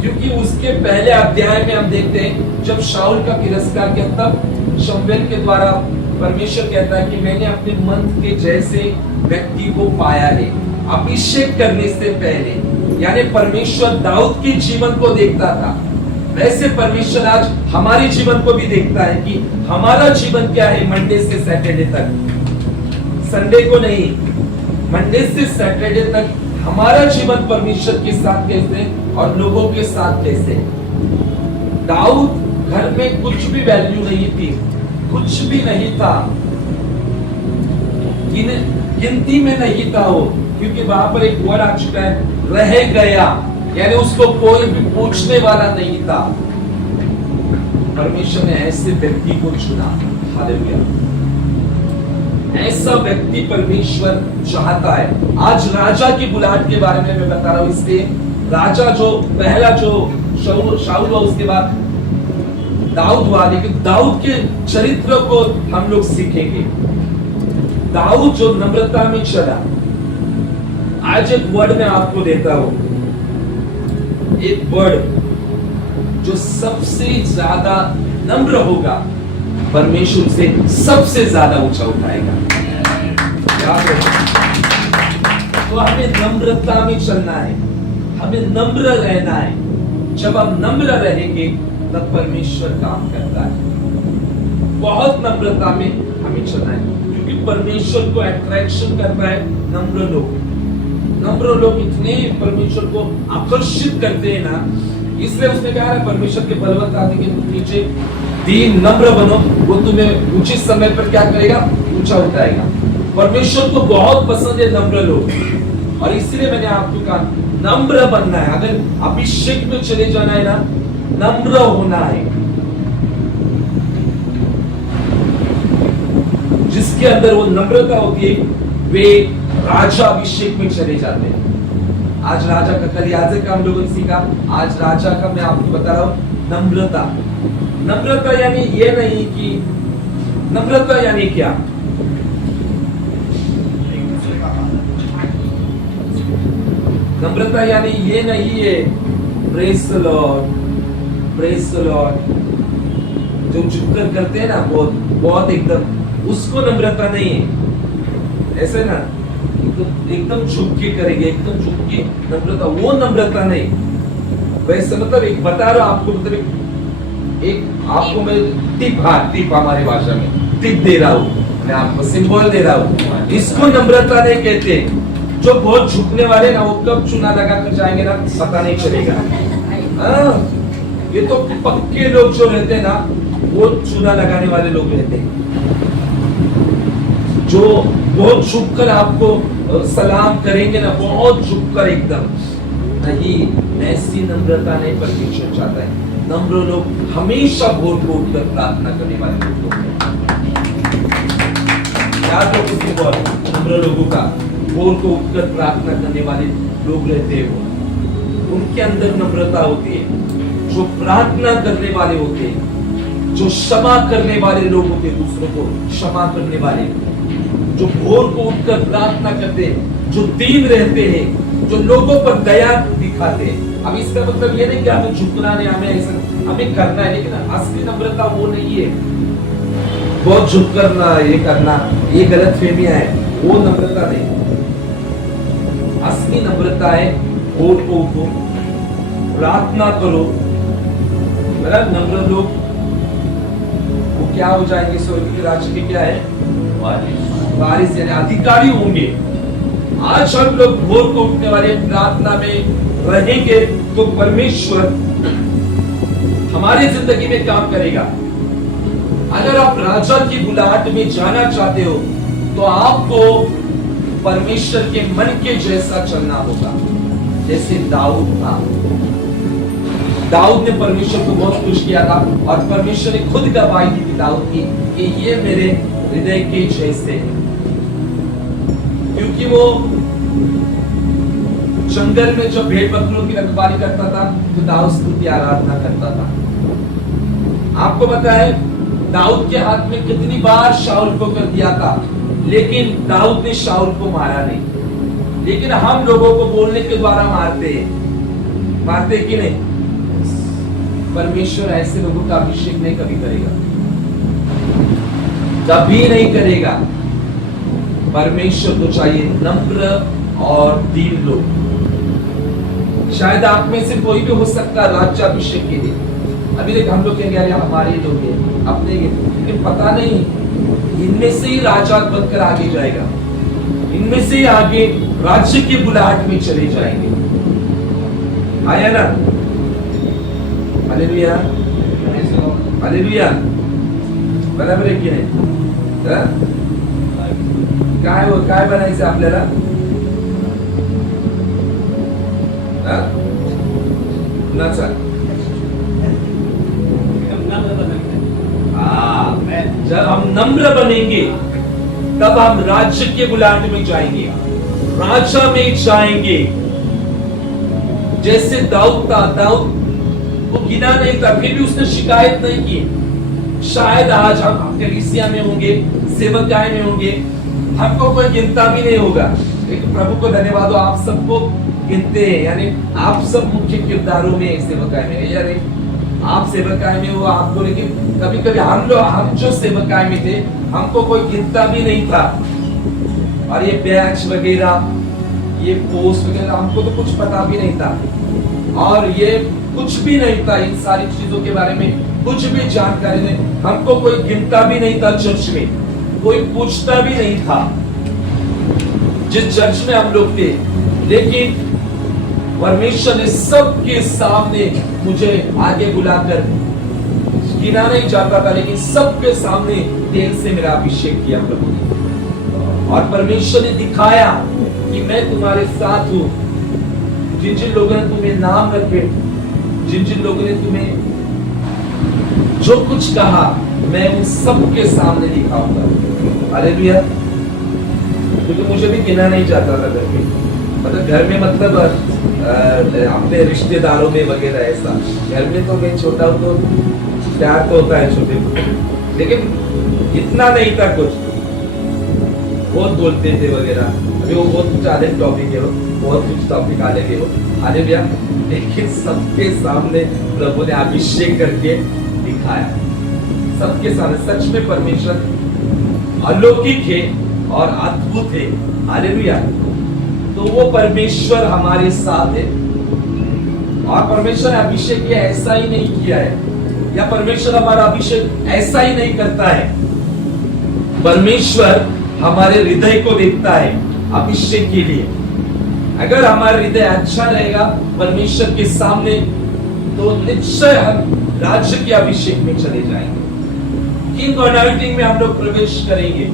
क्योंकि उसके पहले अध्याय में हम देखते हैं, जब शाऊल का तिरस्कार किया, तब शमूएल के द्वारा परमेश्वर कहता है कि मैंने अपने मन के जैसे व्यक्ति को पाया है। अभिषेक करने से पहले, यानी परमेश्वर दाऊद के जीवन को देखता था, वैसे परमेश्वर आज हमारे जीवन को भी देखता है कि हमारा जीवन क्या है। मंडे से सैटरडे तक, संडे को नहीं, मंडे से सैटरडे तक हमारा जीवन परमेश्वर के साथ कैसे और लोगों के साथ कैसे। दाऊद घर में कुछ भी वैल्यू नहीं थी, कुछ भी नहीं था, गिनती में नहीं था वो, क्योंकि वहां पर एक वर्ड आ चुका है, रह गया, यानी उसको कोई भी पूछने वाला नहीं था। परमेश्वर ने ऐसे व्यक्ति को चुना। हालेलुया। ऐसा व्यक्ति परमेश्वर चाहता है। आज राजा की बुलाहट के बारे में मैं बता रहा हूं, इसलिए राजा जो पहला जो शाऊल हुआ, उसके बाद दाऊद हुआ, लेकिन दाऊद के चरित्र को हम लोग सीखेंगे। दाऊद जो नम्रता में चला। आज एक वर्ड मैं आपको देता हूं, एक वर्ड जो सबसे ज्यादा नम्र होगा, परमेश्वर से सबसे ज्यादा ऊंचा उठाएगा। याद रखो, तो हमें नम्रता में चलना है, हमें नम्र रहना है। जब हम नम्र रहेंगे तब परमेश्वर काम करता है। बहुत नम्रता में हमें चलना है, क्योंकि परमेश्वर को अट्रैक्शन करता है नम्र लोग। नम्र लोग इतने परमेश्वर को आकर्षित करते हैं ना, इसलिए उसने कहा है परमेश्वर के बलवंत आदमी के नीचे दीन नम्र बनो, वो तुम्हें उचित समय पर क्या करेगा, ऊंचा उठाएगा। परमेश्वर को बहुत पसंद है नम्र लोग, और इसलिए मैंने आपको कहा नम्र बनना है। अगर अभिषेक में चले जाना है ना, नम्र होना है। जिसके अंदर वो नम्रता होती है वे राजा अभिषेक में चले जाते हैं। आज राजा का, कल याजक का हम लोगों ने सीखा, आज राजा का मैं आपको बता रहा हूं नम्रता। नम्रता यानी ये नहीं कि, नम्रता यानी क्या, नम्रता यानी ये नहीं है praise the Lord, praise the Lord जो झुककर करते हैं ना, बहुत बहुत एकदम, उसको नम्रता नहीं है। ऐसे ना एकदम झुक के करेंगे, एकदम झुक के नम्रता, वो नम्रता नहीं। वैसे मतलब एक बता रहा आपको, मतलब एक आपको मैं टिप, हाँ टिप हमारी भाषा में टिप दे रहा हूँ, मैं आपको सिंबल दे रहा हूँ। इसको नम्रता नहीं कहते। जो बहुत झुकने वाले ना, वो कब चुना लगा कर जाएंगे ना, पता नहीं चलेगा। ये तो पक्के लोग जो रहते हैं ना, वो चुना लगाने वाले लोग रहते हैं, जो बहुत झुककर आपको सलाम करेंगे ना, बहुत झुककर एकदम नहीं। ऐसी नम्रता नहीं परमेश्वर चाहता है। नम्र लोग हमेशा भोर को उठकर प्रार्थना करने वाले लोग हैं। याद रखो इसको, बहुत नम्र लोगों का भोर को उठकर प्रार्थना करने वाले लोग रहते हैं, उनके अंदर नम्रता होती है। जो प्रार्थना करने वाले होते हैं, जो क्षमा करने वाले लोग होते हैं, दूसरों को क्षमा करने वाले, जो भोर को उठकर प्रार्थना करते हैं, जो दीन रहते हैं, जो लोगों पर दया दिखाते हैं। अब इसका मतलब ये नहीं कि हमें झुकना नहीं, हमें ऐसा हमें करना है, लेकिन असली नम्रता वो नहीं है। बहुत झुक करना, ये करना, ये गलत फहमियां है, वो नम्रता नहीं। असली नम्रता है भोर को उठो, प्रार्थना करो। मतलब नम्र लोग वो क्या हो जाएंगे, स्वर्ग के राज्य के क्या है, वारिस यानी अधिकारी होंगे। आज हम लोग भोर को उठने वाले प्रार्थना में रहेंगे तो परमेश्वर हमारी जिंदगी में काम करेगा। अगर आप राजा की बुलाहट में जाना चाहते हो तो आपको परमेश्वर के मन के जैसा चलना होगा। जैसे दाऊद था, दाऊद ने परमेश्वर को बहुत खुश किया था, और परमेश्वर ने खुद गवाही दी थी दाऊद की कि ये मेरे हृदय के जैसे हैं। क्योंकि वो जंगल में जब भेड़ बकरियों की रखवाली करता था तो दाऊद स्तुति आराधना करता था। आपको पता है दाऊद के हाथ में कितनी बार शाऊल को कर दिया था, लेकिन दाऊद ने शाऊल को मारा नहीं। लेकिन हम लोगों को बोलने के द्वारा मारते हैं, मारते कि नहीं? परमेश्वर ऐसे लोगों का अभिषेक नहीं कभी करेगा, कभी नहीं करेगा। परमेश्वर को चाहिए नम्र और दीन लोग। शायद आप में से कोई भी हो सकता है राज्याभिषेक के लिए। अभी देख हम लोग कहेंगे अरे हमारे लोग हैं अपने, लेकिन पता नहीं इनमें से ही राजा बनकर आगे जाएगा, इनमें से ही आगे राज्य की बुलाहट में चले जाएंगे। आया ना? हालेलुया, हालेलुया, बराबर है की नाही? काय बनायचं आपल्याला? कुणाचा? जब हम नम्र बनेंगे तब हम राज्य के बुलाहट में जाएंगे, राजा में जाएंगे। जैसे दाऊद था, दाऊद वो गिना नहीं था, फिर भी उसने शिकायत नहीं की। शायद आज हम कलीसिया में होंगे, सेवकाई में होंगे, हमको कोई गिनता भी नहीं होगा, लेकिन प्रभु को धन्यवाद हो आप सबको गिनते हैं। यानी आप सब मुख्य किरदारों में सेवकाई में, यानी आप सेवकाई में हो आपको, लेकिन कभी कभी हम जो सेवकाई में थे हमको कोई गिनता भी नहीं था। और ये बैच वगैरह, ये पोस्ट वगैरह हमको तो कुछ पता भी नहीं था। और ये कुछ भी नहीं था इन सारी चीजों के बारे में, कुछ भी जानकारी नहीं, हमको कोई गिनता भी नहीं था चर्च में, कोई पूछता भी नहीं था जिस चर्च में हम लोग थे। लेकिन परमेश्वर ने सबके सामने मुझे आगे बुलाकर, गिना नहीं जाता था लेकिन सबके सामने तेल से मेरा अभिषेक किया प्रभु ने। और परमेश्वर ने दिखाया कि मैं तुम्हारे साथ हूं। जिन जिन लोगों ने तुम्हें नाम रखे, जिन जिन लोगों ने तुम्हें जो कुछ कहा, मैं उन सबके सामने दिखाऊंगा। हालेलुया। क्योंकि मुझे भी गिना नहीं जाता था घर में, मतलब घर में मतलब अपने रिश्तेदारों में वगैरह ऐसा। घर में तो मैं छोटा हूं तो प्यार तो होता है छोटे को, लेकिन इतना नहीं था कुछ, बहुत बोलते थे वगैरह। अभी वो बहुत चालेंट टॉपिक है, बहुत कुछ टॉपिक आने के हो आने भैया, लेकिन सबके सामने प्रभु ने अभिषेक करके दिखाया, सबके सामने। सच में परमेश्वर अलौकिक है और अद्भुत है। हालेलुया। तो वो परमेश्वर हमारे साथ है। और परमेश्वर ने अभिषेक किया ऐसा ही नहीं किया है, या परमेश्वर हमारा अभिषेक ऐसा ही नहीं करता है। परमेश्वर हमारे हृदय को देखता है अभिषेक के लिए। अगर हमारा हृदय अच्छा रहेगा परमेश्वर के सामने, तो निश्चय हम राज्य के अभिषेक में चले जाएंगे, किंग अनॉइंटिंग में हम लोग प्रवेश करेंगे।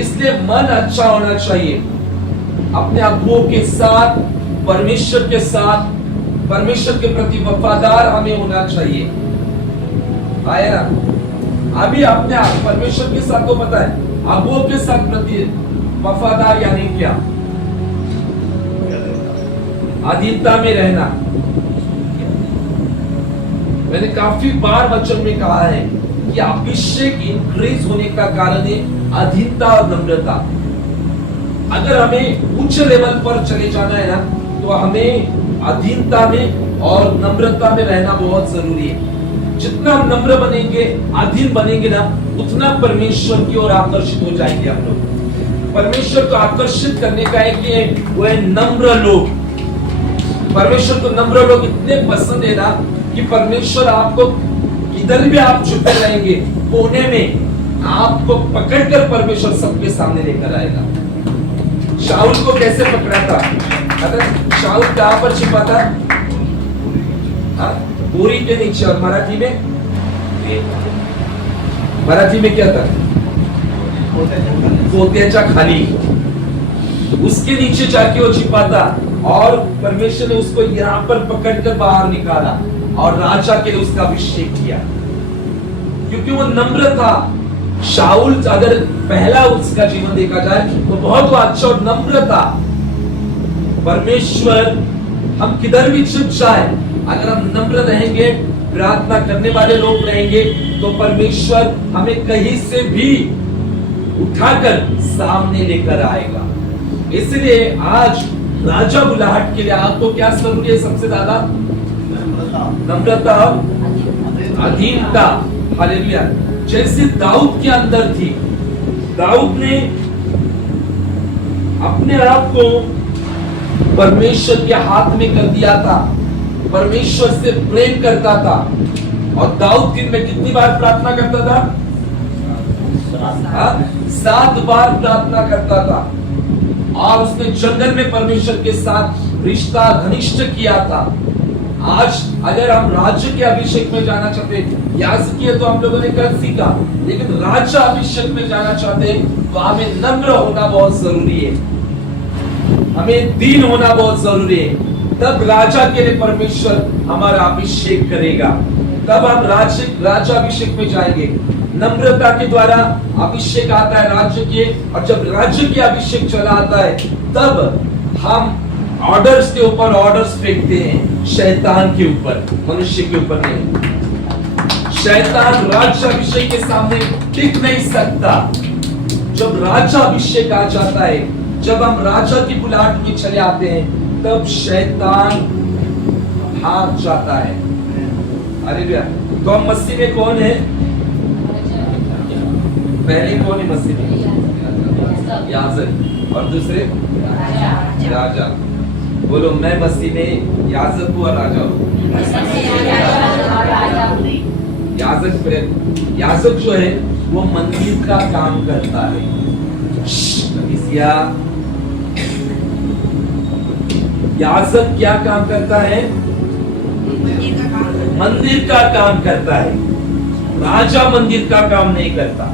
इसलिए मन अच्छा होना चाहिए, अपने अगुओं के साथ, परमेश्वर के साथ, परमेश्वर के प्रति वफादार हमें होना चाहिए। आया ना? अभी अपने परमेश्वर के साथ तो पता है, अगुओं के साथ प्रति वफादार यानी क्या? अधीनता में रहना। मैंने काफी बार वचन में कहा है कि अभिषेक इंक्रीज होने का कारण है अधीनता और नम्रता। अगर हमें उच्च लेवल पर चले जाना है ना, तो हमें अधीनता में और नम्रता में रहना बहुत जरूरी है। जितना हम नम्र बनेंगे, अधीन बनेंगे ना, उतना परमेश्वर की ओर आकर्षित हो जाएंगे हम लोग। परमेश्वर को आकर्षित करने का है कि वो है नम्र लोग। परमेश्वर को नम्र लोग इतने पसंद है ना कि परमेश्वर आपको किधर भी आप छुपे रहेंगे, कोने में आपको पकड़कर परमेश्वर सबके सामने लेकर आएगा। शाऊल को कैसे पकड़ा था? अगर शाऊल कहां पर छिपा था? बोरी के नीचे। और मराठी में क्या था? पोत्याच्या खाली, उसके नीचे जाके वो छिपा था। और परमेश्वर ने उसको यहाँ पर पकड़कर बाहर निकाला और राजा के लिए उसका अभिषेक किया, क्योंकि वो नम्र था। शाऊल अगर पहला उसका जीवन देखा जाए तो बहुत अच्छा और नम्र था। परमेश्वर हम किधर भी छिप जाए, अगर हम नम्र रहेंगे, प्रार्थना करने वाले लोग रहेंगे, तो परमेश्वर हमें कहीं से भी उठाकर सामने लेकर आएगा। इसलिए आज राजा बुलाहट के लिए आपको क्या जरूरी है? सबसे ज्यादा नम्रता, अधीनता। हालेलुया। जैसे दाऊद के अंदर थी, दाऊद ने अपने आप को परमेश्वर के हाथ में कर दिया था, परमेश्वर से प्रेम करता था। और दाऊद दिन में कितनी बार प्रार्थना करता था? 7 बार प्रार्थना करता था। और उसने जंगल में परमेश्वर के साथ रिश्ता घनिष्ठ किया था। आज अगर हम राज्य के अभिषेक में जाना चाहते, याजकीय तो हम लोगों ने कर सीखा, लेकिन राज्य अभिषेक में जाना चाहते तो हमें नम्र होना बहुत जरूरी है, हमें दीन होना बहुत जरूरी है। तब राजा के लिए परमेश्वर हमारा अभिषेक करेगा, तब हम राज्य अभिषेक में जाएंगे। नम्रता के द्वारा अभिषेक आता है राज्य के, और जब राज्य के अभिषेक चला आता है, तब हम ऑर्डर्स के ऊपर ऑर्डर्स फेंकते हैं, शैतान के ऊपर, मनुष्य के ऊपर नहीं। शैतान राज्य अभिषेक के सामने टिक नहीं सकता। जब राज्य अभिषेक आ जाता है, जब हम राजा की बुलाहट में चले आते हैं, तब शैतान भाग जाता है। हालेलुया। तो हम मसीह में कौन है? पहले कौन है मसीह में? याजक। और दूसरे राजा। बोलो मैं मसीह में याजक हूँ और राजा हूँ। याजक जो है वो मंदिर का काम करता है। याजक क्या काम करता है? मंदिर का काम करता है। राजा मंदिर का काम नहीं करता।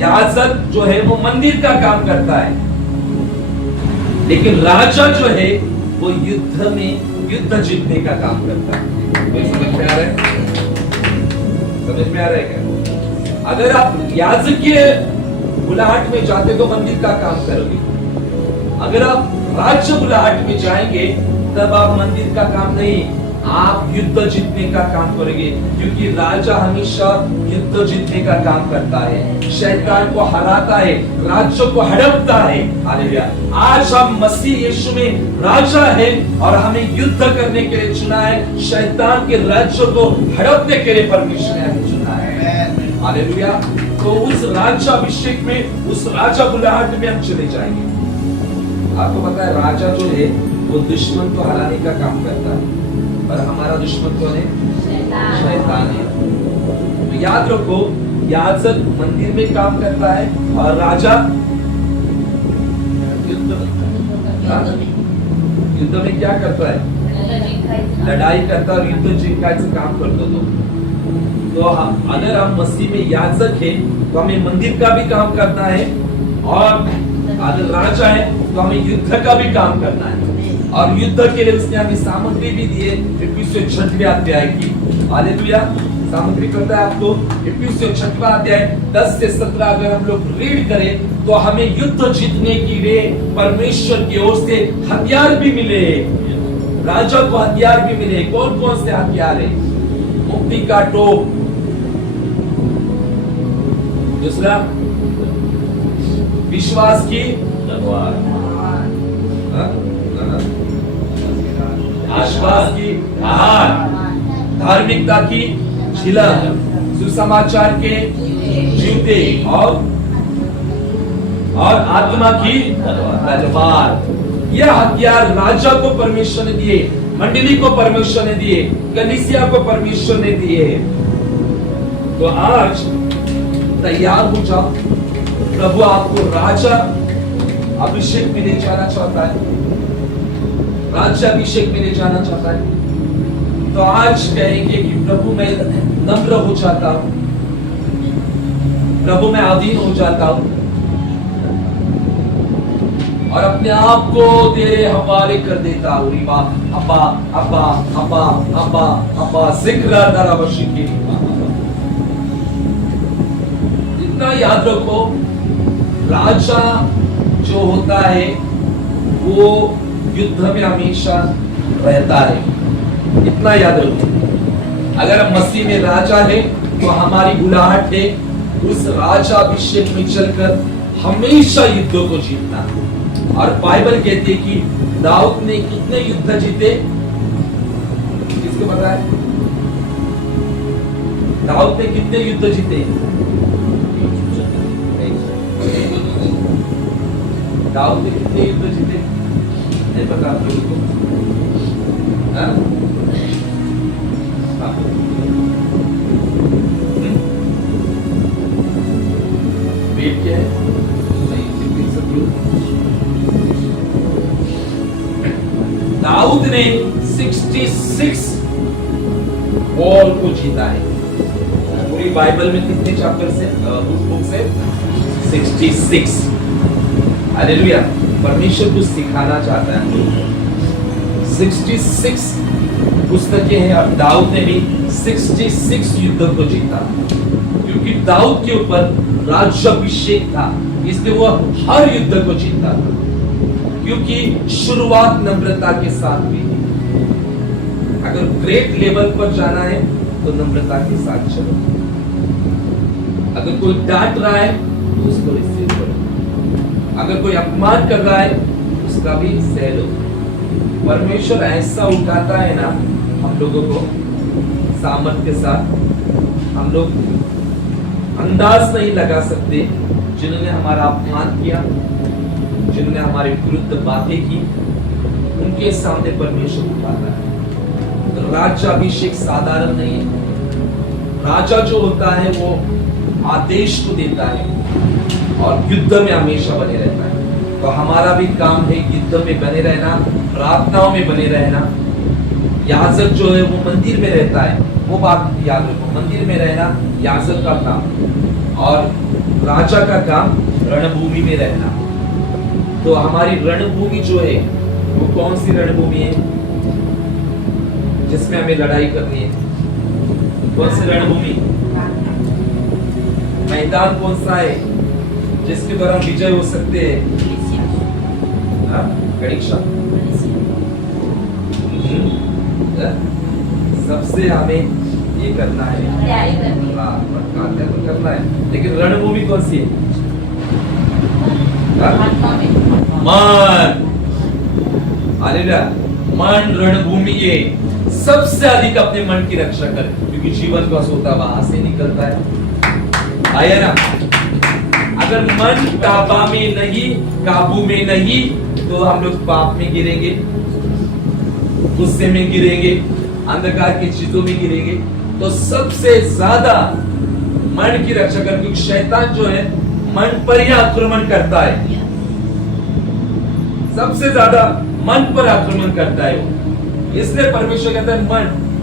याजक जो है वो मंदिर का काम करता है, लेकिन राजा जो है वो युद्ध जीतने का काम करता है। समझ में आ रहा है? समझ में आ रहा है क्या? अगर आप याजकीय बुलाहट में जाते तो मंदिर का काम करोगे। अगर आप राज्य बुलाहट में जाएंगे तब आप मंदिर का काम नहीं, आप युद्ध जीतने का काम करेंगे, क्योंकि राजा हमेशा युद्ध जीतने का काम करता है, शैतान को हराता है, राज्य को हड़पता है। हालेलुया। आज हम मसीह यीशु में राजा है और हमें युद्ध करने के लिए चुना है। शैतान के राज्य को हड़पने के लिए परमेश्वर ने हमें चुना है। हालेलुया। तो उस राज्याभिषेक में, उस राजा बुलाहट में हम चले जाएंगे। आपको पता है राजा जो है वो दुश्मन को हराने का काम करता है, और हमारा दुश्मन कौन है? शैतान है। तो याद रखो, याजक मंदिर में काम करता है और राजा युद्ध में क्या करता है? लड़ाई करता है और युद्ध जीतने का काम करता है। तो अगर हम मसीह में याजक है तो हमें मंदिर का भी काम करना है, और अगर राजा है तो हमें युद्ध का भी काम करना है। और युद्ध के लिए उसने हमें सामग्री भी दी है। इफिसियों 6वें अध्याय की, हालेलुया, सामग्री पता है आपको? इफिसियों 6वां अध्याय 10 से 17 अगर हम लोग रीड करें तो हमें युद्ध जीतने के लिए परमेश्वर की ओर से हथियार भी मिले। राजा को हथियार भी मिले। कौन कौन से हथियार है? मुक्ति का टोप, दूसरा विश्वास की तलवार, विश्वास की हार, धार्मिकता की झिलक, सुसमाचार के जूते, और आत्मा की तलवार। यह हथियार राजा को परमेश्वर ने दिए, मंडली को परमेश्वर ने दिए, कलीसिया को परमेश्वर ने दिए। तो आज तैयार हो जाओ। प्रभु आपको राजा अभिषेक में ले जाना चाहता है, राज्य अभिषेक में ले जाना चाहता है। तो आज कहेंगे कि प्रभु मैं नम्र हो जाता हूं, प्रभु मैं अधीन हो जाता हूं और अपने आप को तेरे हवाले कर देता हूं। अब्बा अब्बा अब्बा अब्बा अब्बा जिक्र दरावशिकी। इतना याद रखो, राजा जो होता है वो युद्ध में हमेशा रहता है। इतना याद रखो, अगर हम मसीह में राजा है तो हमारी बुलाहट है उस राजा अभिषेक में चलकर हमेशा युद्धों को जीतना। और बाइबल कहती है कि दाऊद ने कितने युद्ध जीते? किसको पता है? दाऊद ने कितने युद्ध जीते? दाऊद ने कितने युद्ध जीते? नहीं पता आप लोगों को? वेट क्या है? दाऊद ने 66 वॉर को जीता है। पूरी बाइबल में कितने चैप्टर से, उस बुक से? 66। हालेलुया। परमेश्वर कुछ सिखाना चाहता है। 66 पुस्तकें हैं और दाऊद ने भी 66 युद्धों को जीता, क्योंकि दाऊद के ऊपर राज्याभिषेक था, इसलिए वो हर युद्ध को जीता था, क्योंकि शुरुआत नम्रता के साथ हुई थी। अगर ग्रेट लेवल पर जाना है तो नम्रता के साथ चलो। अगर कोई डांट रहा है तो उसको रिसीव करो। अगर कोई अपमान कर रहा है उसका भी सह लो। परमेश्वर ऐसा उठाता है ना हम लोगों को सामर्थ के साथ, हम लोग अंदाज नहीं लगा सकते। जिन्होंने हमारा अपमान किया, जिन्होंने हमारे विरुद्ध बातें की, उनके सामने परमेश्वर उठाता है। तो राज्याभिषेक साधारण नहीं है। राजा जो होता है वो आदेश को देता है और युद्ध में हमेशा बने रहता है। तो हमारा भी काम है युद्ध में बने रहना, प्रार्थनाओं में बने रहना। याजक जो है वो मंदिर में रहता है, वो बात याद रखो, मंदिर में रहना याजक का काम, और राजा का काम रणभूमि में रहना। तो हमारी रणभूमि जो है वो कौन सी रणभूमि है जिसमें हमें लड़ाई करनी है? कौन सी रणभूमि? मैदान कौन सा है जिसके द्वारा विजय हो सकते हैं? गणेशा। सबसे हमें ये करना है, करना है, लेकिन रणभूमि कौन सी है? मन। हालेलुया। मन रणभूमि है। सबसे अधिक अपने मन की रक्षा करें, क्योंकि जीवन का सोता वहां से निकलता है। आया ना? अगर मन काबू में नहीं तो हम लोग पाप में गिरेंगे, गुस्से में गिरेंगे, अंधकार की चीजों में गिरेंगे। तो सबसे ज्यादा मन की रक्षा कर, क्योंकि शैतान जो है मन पर ही आक्रमण करता है। सबसे ज्यादा मन पर आक्रमण करता है वो। इसलिए परमेश्वर कहता है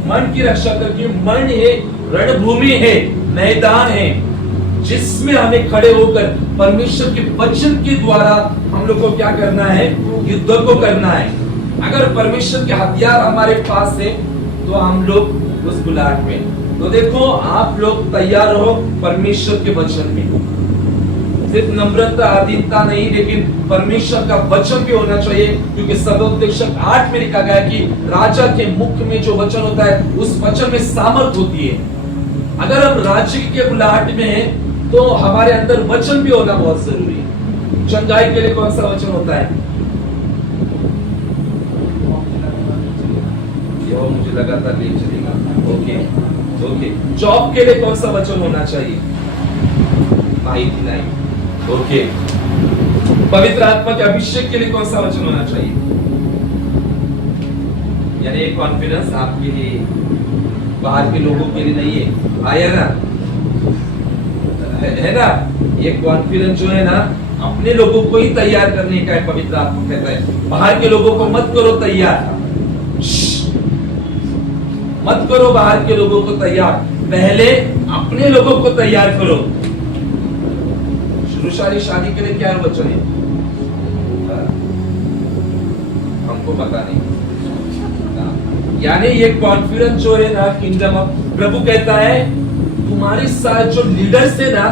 मन की रक्षा करके। मन है रणभूमि है, मैदान है, जिसमें हमें खड़े होकर परमेश्वर के वचन के द्वारा हम लोग को क्या करना है? युद्ध को करना है। अगर परमेश्वर के हथियार हमारे पास है तो हम लोग उस गुलाट में। तो देखो, आप लोग तैयार रहो परमेश्वर के वचन में। सिर्फ नम्रता अधीनता नहीं, लेकिन परमेश्वर का वचन भी होना चाहिए, क्योंकि सबोपदेशक 8 में लिखा गया कि राजा के मुख में जो वचन होता है उस वचन में सामर्थ होती है। अगर हम राज्य के बुलाहट में हैं तो हमारे अंदर वचन भी होना बहुत जरूरी है। चंगाई के लिए कौन सा वचन होता है? ये मुझे लगातार ले चलेगा। ओके। जॉब के लिए कौन सा वचन होना चाहिए? माहिती नहीं। ओके। पवित्र आत्मा के अभिषेक के लिए कौन सा वचन होना चाहिए? यानी एक कॉन्फिडेंस आपके लिए, बाहर के लोगों के लिए नहीं है। आया ना? है ना? ये कॉन्फिडेंस जो है ना, अपने लोगों को ही तैयार करने का है। पवित्र आत्मा कहता है बाहर के लोगों को मत करो तैयार, मत करो बाहर के लोगों को तैयार, पहले अपने लोगों को तैयार करो। शुरुआती शादी के लिए क्या वचन है? हमको पता नहीं। यानी ये कॉन्फिडेंस जो है ना, किंगडम ऑफ प्रभु कहता है तुम्हारे साथ जो लीडर्स है ना,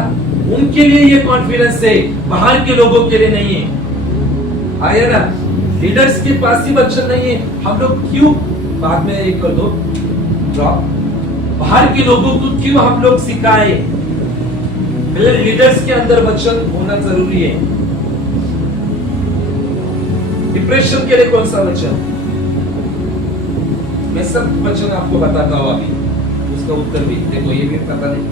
उनके लिए ये कॉन्फिडेंस है, बाहर के लोगों के लिए नहीं है। आया ना? लीडर्स के पास ही वचन नहीं है। हम लोग क्यों, बाद में एक कर दो, बाहर के लोगों को क्यों हम लोग सिखाए? पहले लीडर्स के अंदर वचन होना जरूरी है। डिप्रेशन के लिए कौन सा वचन? मैं सब वचन आपको बताता हूं अभी, उसका उत्तर भी देखो, ये भी पता नहीं।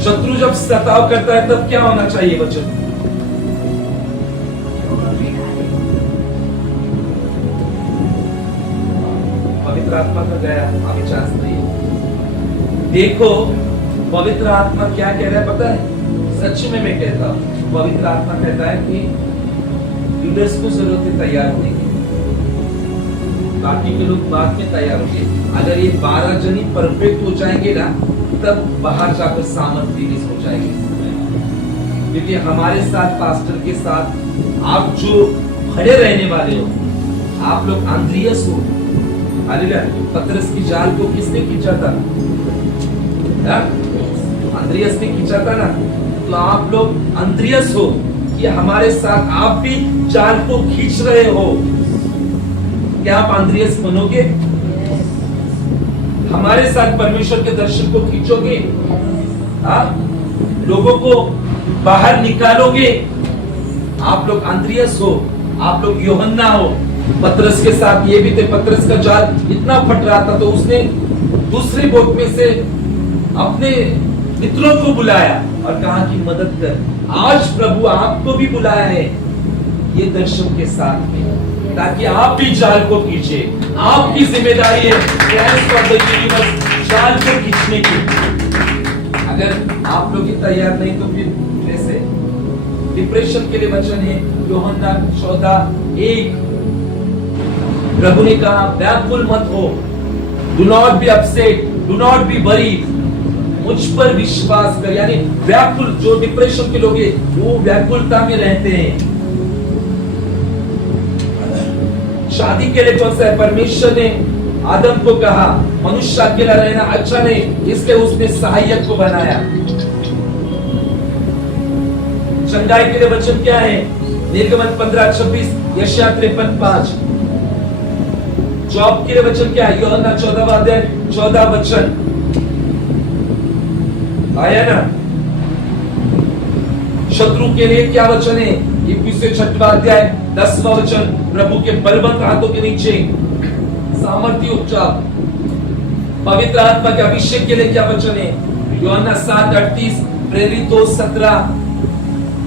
शत्रु जब सताव करता है तब क्या होना चाहिए वचन? पवित्र आत्मा का गया, अभी चांस नहीं। देखो पवित्र आत्मा क्या कह रहा है पता है? सच में मैं कहता हूं, पवित्र आत्मा कहता है कि लीडर्स को जरूरत है तैयार होने की, बाकी के लोग बाद में तैयार होंगे। अगर ये 12 जन ही परफेक्ट हो जाएंगे ना, तब बाहर जाकर सामर्थ रिलीज हो जाएगी। क्योंकि हमारे साथ, पास्टर के साथ आप जो खड़े रहने वाले हो, आप लोग आंद्रियस हो। हालेलुया। पतरस की जाल को किसने खींचा था? आंद्रियस ने खींचा था ना। तो आप लोग आंद्रियस हो कि हमारे साथ आप भी जाल को खींच रहे हो। क्या आप आंद्रियस बनोगे? हमारे साथ परमेश्वर के दर्शन को खींचोगे? लोगों को बाहर निकालोगे? आप लोग आंद्रियस हो, आप लोग यूहन्ना हो, पतरस के साथ ये भी थे, पतरस का जाल इतना फट रहा था तो उसने दूसरी बोट में से अपने मित्रों को बुलाया और कहा कि मदद कर। आज प्रभु आपको भी बुलाया है ये दर्शन के साथ में, ताकि आप भी जाल को खींचे। आपकी जिम्मेदारी है Friends of the Universe, जाल को खींचने की। अगर आप लोग ही तैयार नहीं तो फिर कैसे? डिप्रेशन के लिए वचन है यूहन्ना 14:1। प्रभु ने कहा व्याकुल मत हो, do not be upset, do not be worried, मुझ पर विश्वास कर। यानी व्याकुल, जो डिप्रेशन के लोग हैं वो व्याकुलता में रहते हैं। शादी के लिए कौन सा है? परमेश्वर ने आदम को कहा मनुष्य अकेला रहना अच्छा नहीं, इसलिए उसने सहायक को बनाया। चंगाई के लिए वचन क्या है? निर्गमन 15:26, यशायाह 53:5। जॉब के लिए वचन क्या है? यूहन्ना 14 वचन आया ना। शत्रु के लिए क्या वचन है? 21:10 वचन, प्रभु के बलवंत हाथों के नीचे सामर्थ्य उपचार। पवित्र आत्मा के अभिषेक के लिए क्या वचन है? यूहन्ना 7:38, प्रेरित 17,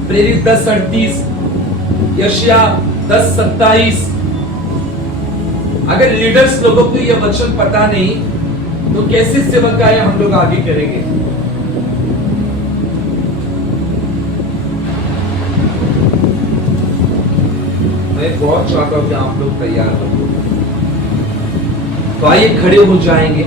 प्रेरित 10:38, यशायाह 10:27। अगर लीडर्स लोगों को यह वचन पता नहीं तो कैसे सेवकाएं हम लोग आगे करेंगे? मैं बहुत चाहता हूं कि आप लोग तैयार हो। तो आइए खड़े हो जाएंगे।